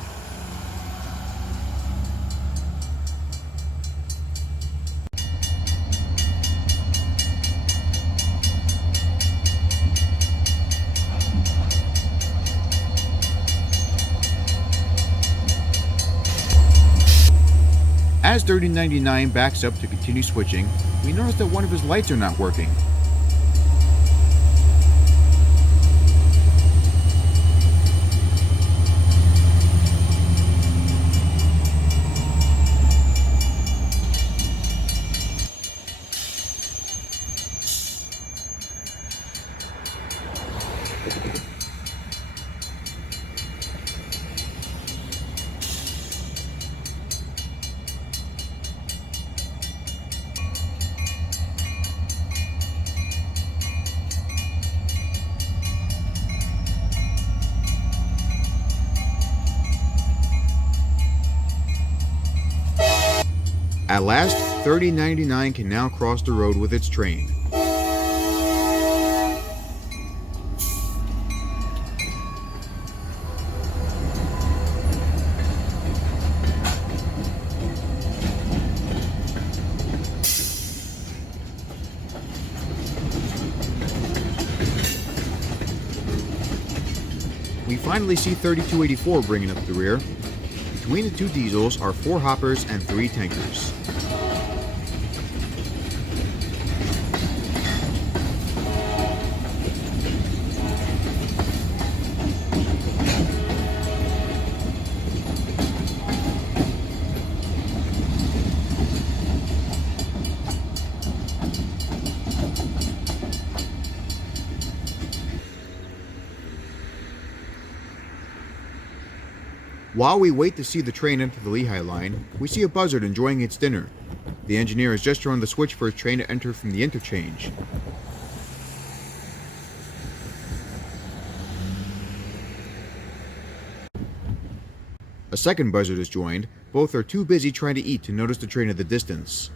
As 3099 backs up to continue switching, we notice that one of his lights are not working. At last, 3099 can now cross the road with its train. We finally see 3284 bringing up the rear. Between the two diesels are 4 hoppers and 3 tankers. While we wait to see the train enter the Lehigh line, we see a buzzard enjoying its dinner. The engineer has just thrown the switch for his train to enter from the interchange. A second buzzard has joined. Both are too busy trying to eat to notice the train at the distance.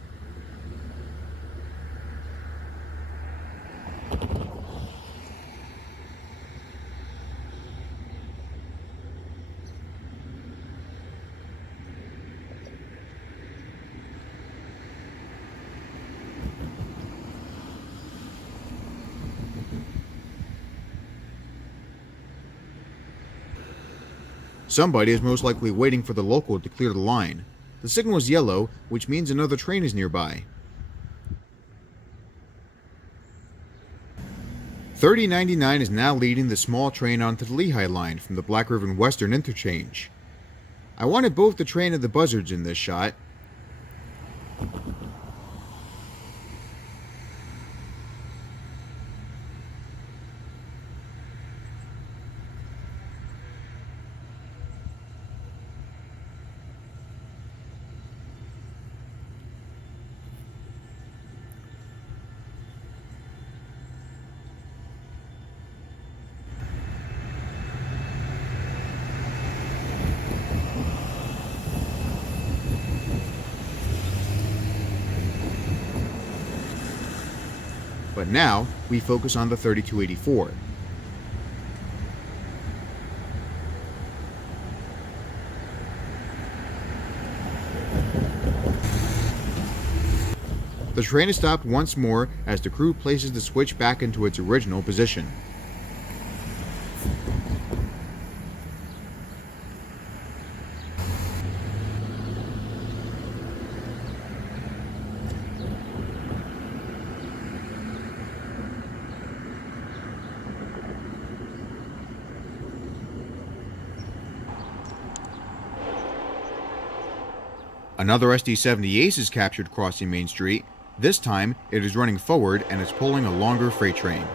Somebody is most likely waiting for the local to clear the line. The signal is yellow, which means another train is nearby. 3099 is now leading the small train onto the Lehigh line from the Black River Western interchange. I wanted both the train and the buzzards in this shot. But now, we focus on the 3284. The train is stopped once more as the crew places the switch back into its original position. Another SD-70 Ace is captured crossing Main Street. This time, it is running forward and is pulling a longer freight train.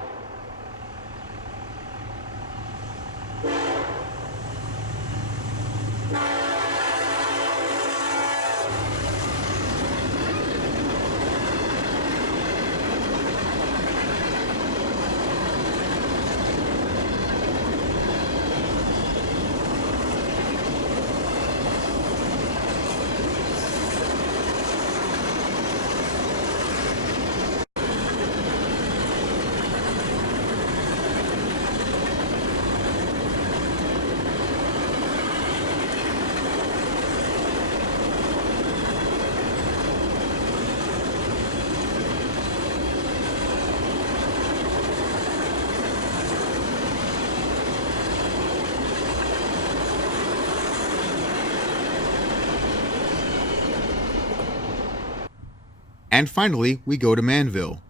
And finally, we go to Manville.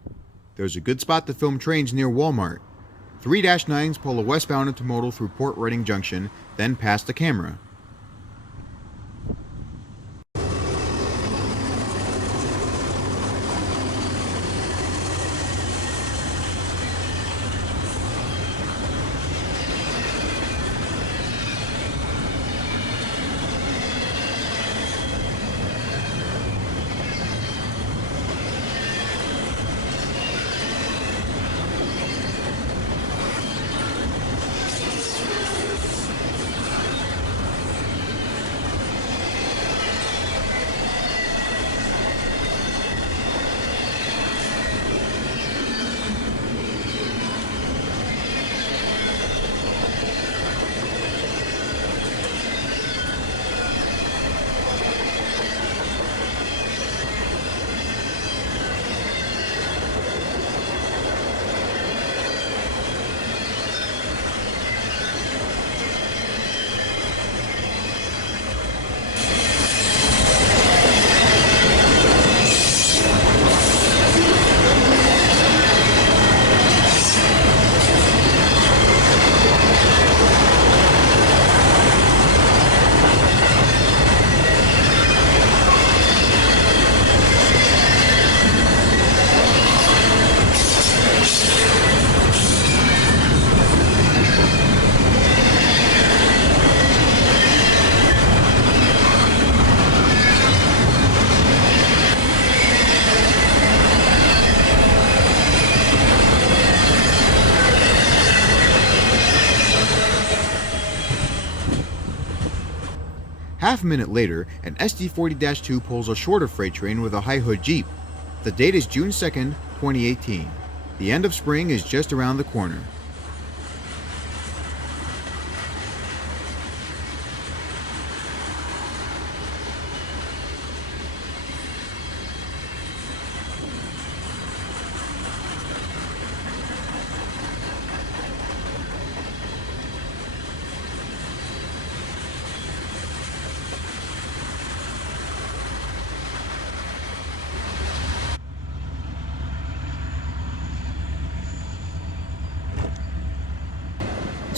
There's a good spot to film trains near Walmart. 3-9s pull a westbound intermodal through Port Reading Junction, then past the camera. Half a minute later, an SD40-2 pulls a shorter freight train with a high hood Jeep. The date is June 2nd, 2018. The end of spring is just around the corner.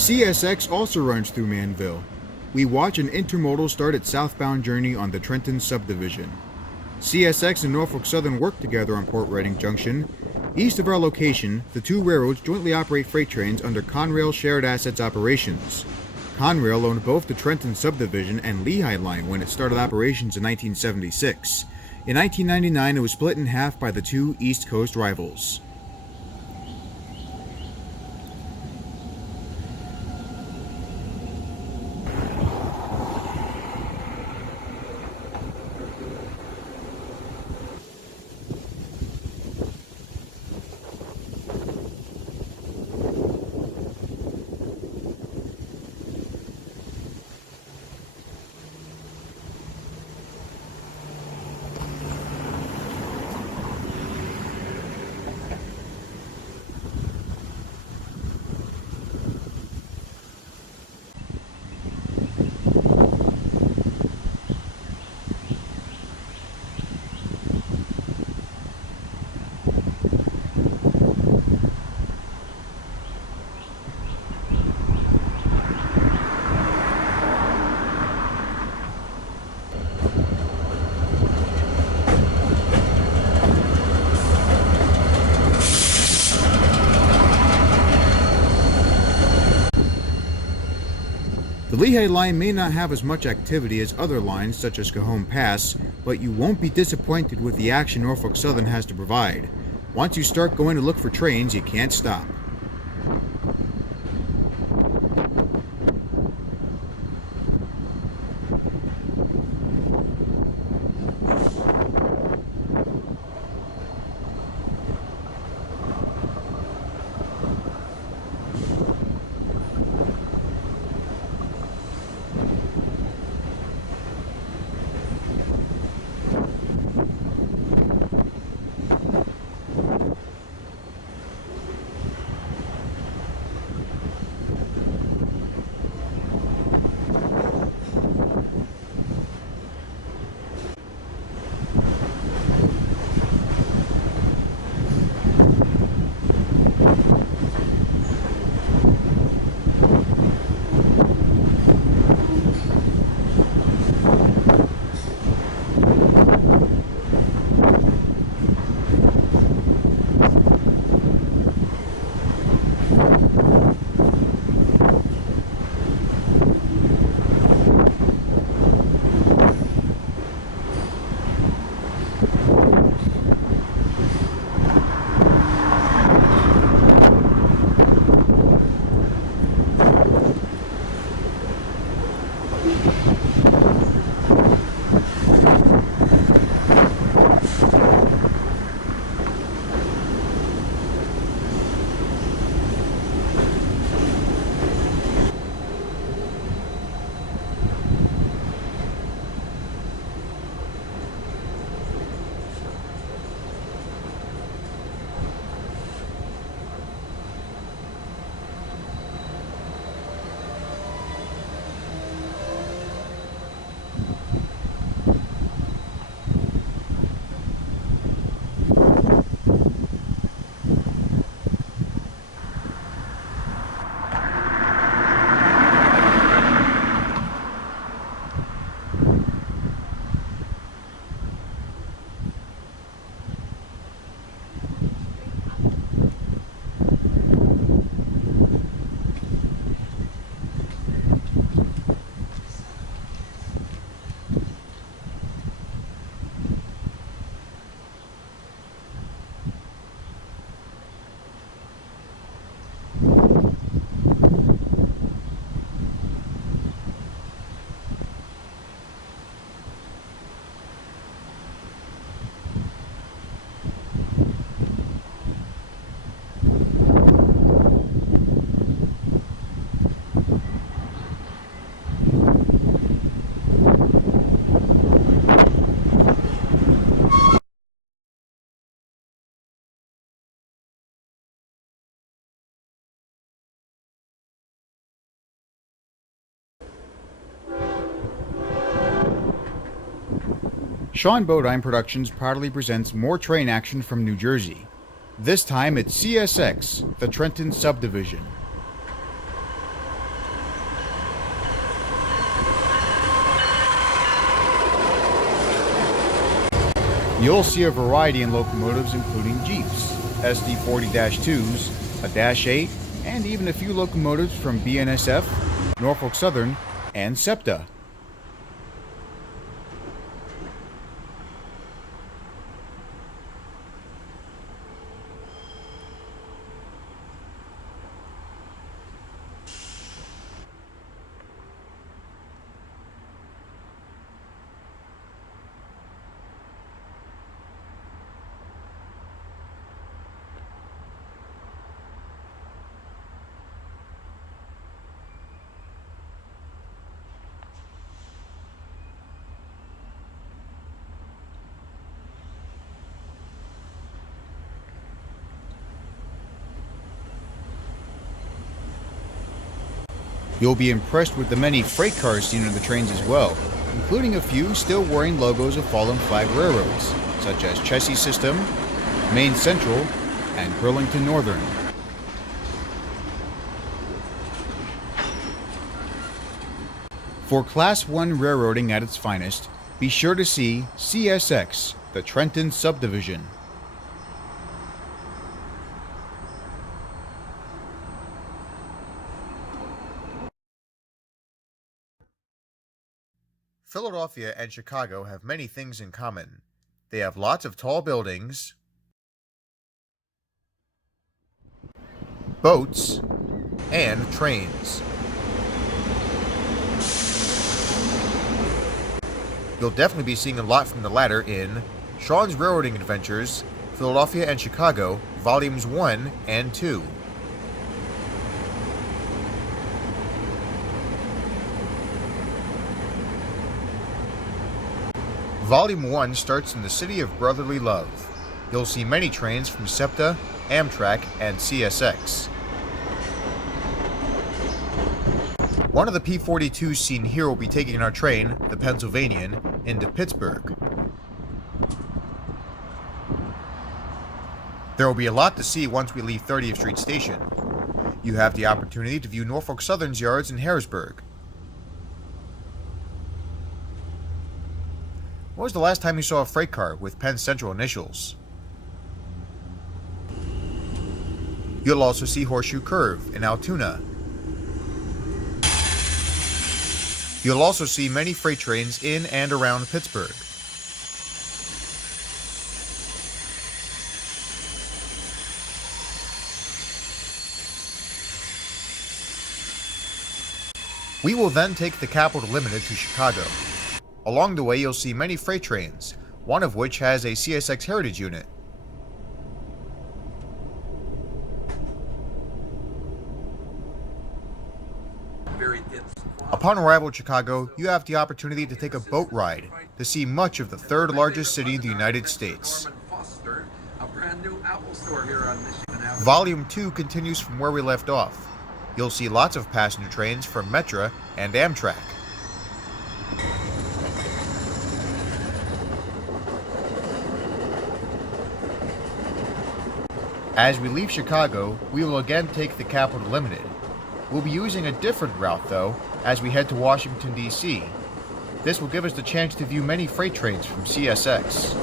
CSX also runs through Manville. We watch an intermodal start its southbound journey on the Trenton subdivision. CSX and Norfolk Southern work together on Port Reading Junction. East of our location, the two railroads jointly operate freight trains under Conrail Shared Assets Operations. Conrail owned both the Trenton subdivision and Lehigh line when it started operations in 1976. In 1999, it was split in half by the two East Coast rivals. The Lehigh line may not have as much activity as other lines such as Cajon Pass, but you won't be disappointed with the action Norfolk Southern has to provide. Once you start going to look for trains, you can't stop. Sean Bodine Productions proudly presents more train action from New Jersey. This time it's CSX, the Trenton Subdivision. You'll see a variety in locomotives including Jeeps, SD40-2s, a Dash 8, and even a few locomotives from BNSF, Norfolk Southern, and SEPTA. You'll be impressed with the many freight cars seen on the trains as well, including a few still wearing logos of fallen flag railroads, such as Chessie System, Maine Central, and Burlington Northern. For Class 1 railroading at its finest, be sure to see CSX, the Trenton Subdivision. Philadelphia and Chicago have many things in common. They have lots of tall buildings, boats, and trains. You'll definitely be seeing a lot from the latter in Sean's Railroading Adventures, Philadelphia and Chicago, Volumes 1 and 2. Volume 1 starts in the city of brotherly love. You'll see many trains from SEPTA, Amtrak, and CSX. One of the P-42s seen here will be taking our train, the Pennsylvanian, into Pittsburgh. There will be a lot to see once we leave 30th Street Station. You have the opportunity to view Norfolk Southern's yards in Harrisburg. When was the last time you saw a freight car with Penn Central initials? You'll also see Horseshoe Curve in Altoona. You'll also see many freight trains in and around Pittsburgh. We will then take the Capital Limited to Chicago. Along the way, you'll see many freight trains, one of which has a CSX Heritage unit. Upon arrival at Chicago, you have the opportunity to take a boat ride to see much of the third largest city in the United States. Volume 2 continues from where we left off. You'll see lots of passenger trains from Metra and Amtrak. As we leave Chicago, we will again take the Capital Limited. We'll be using a different route, though, as we head to Washington, D.C. This will give us the chance to view many freight trains from CSX.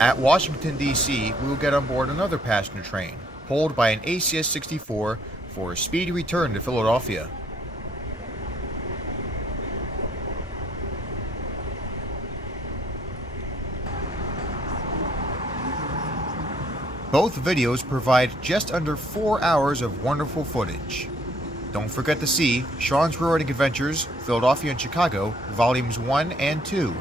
At Washington, D.C., we will get on board another passenger train, pulled by an ACS-64 for a speedy return to Philadelphia. Both videos provide just under 4 hours of wonderful footage. Don't forget to see Sean's Railroading Adventures, Philadelphia and Chicago, Volumes 1 and 2.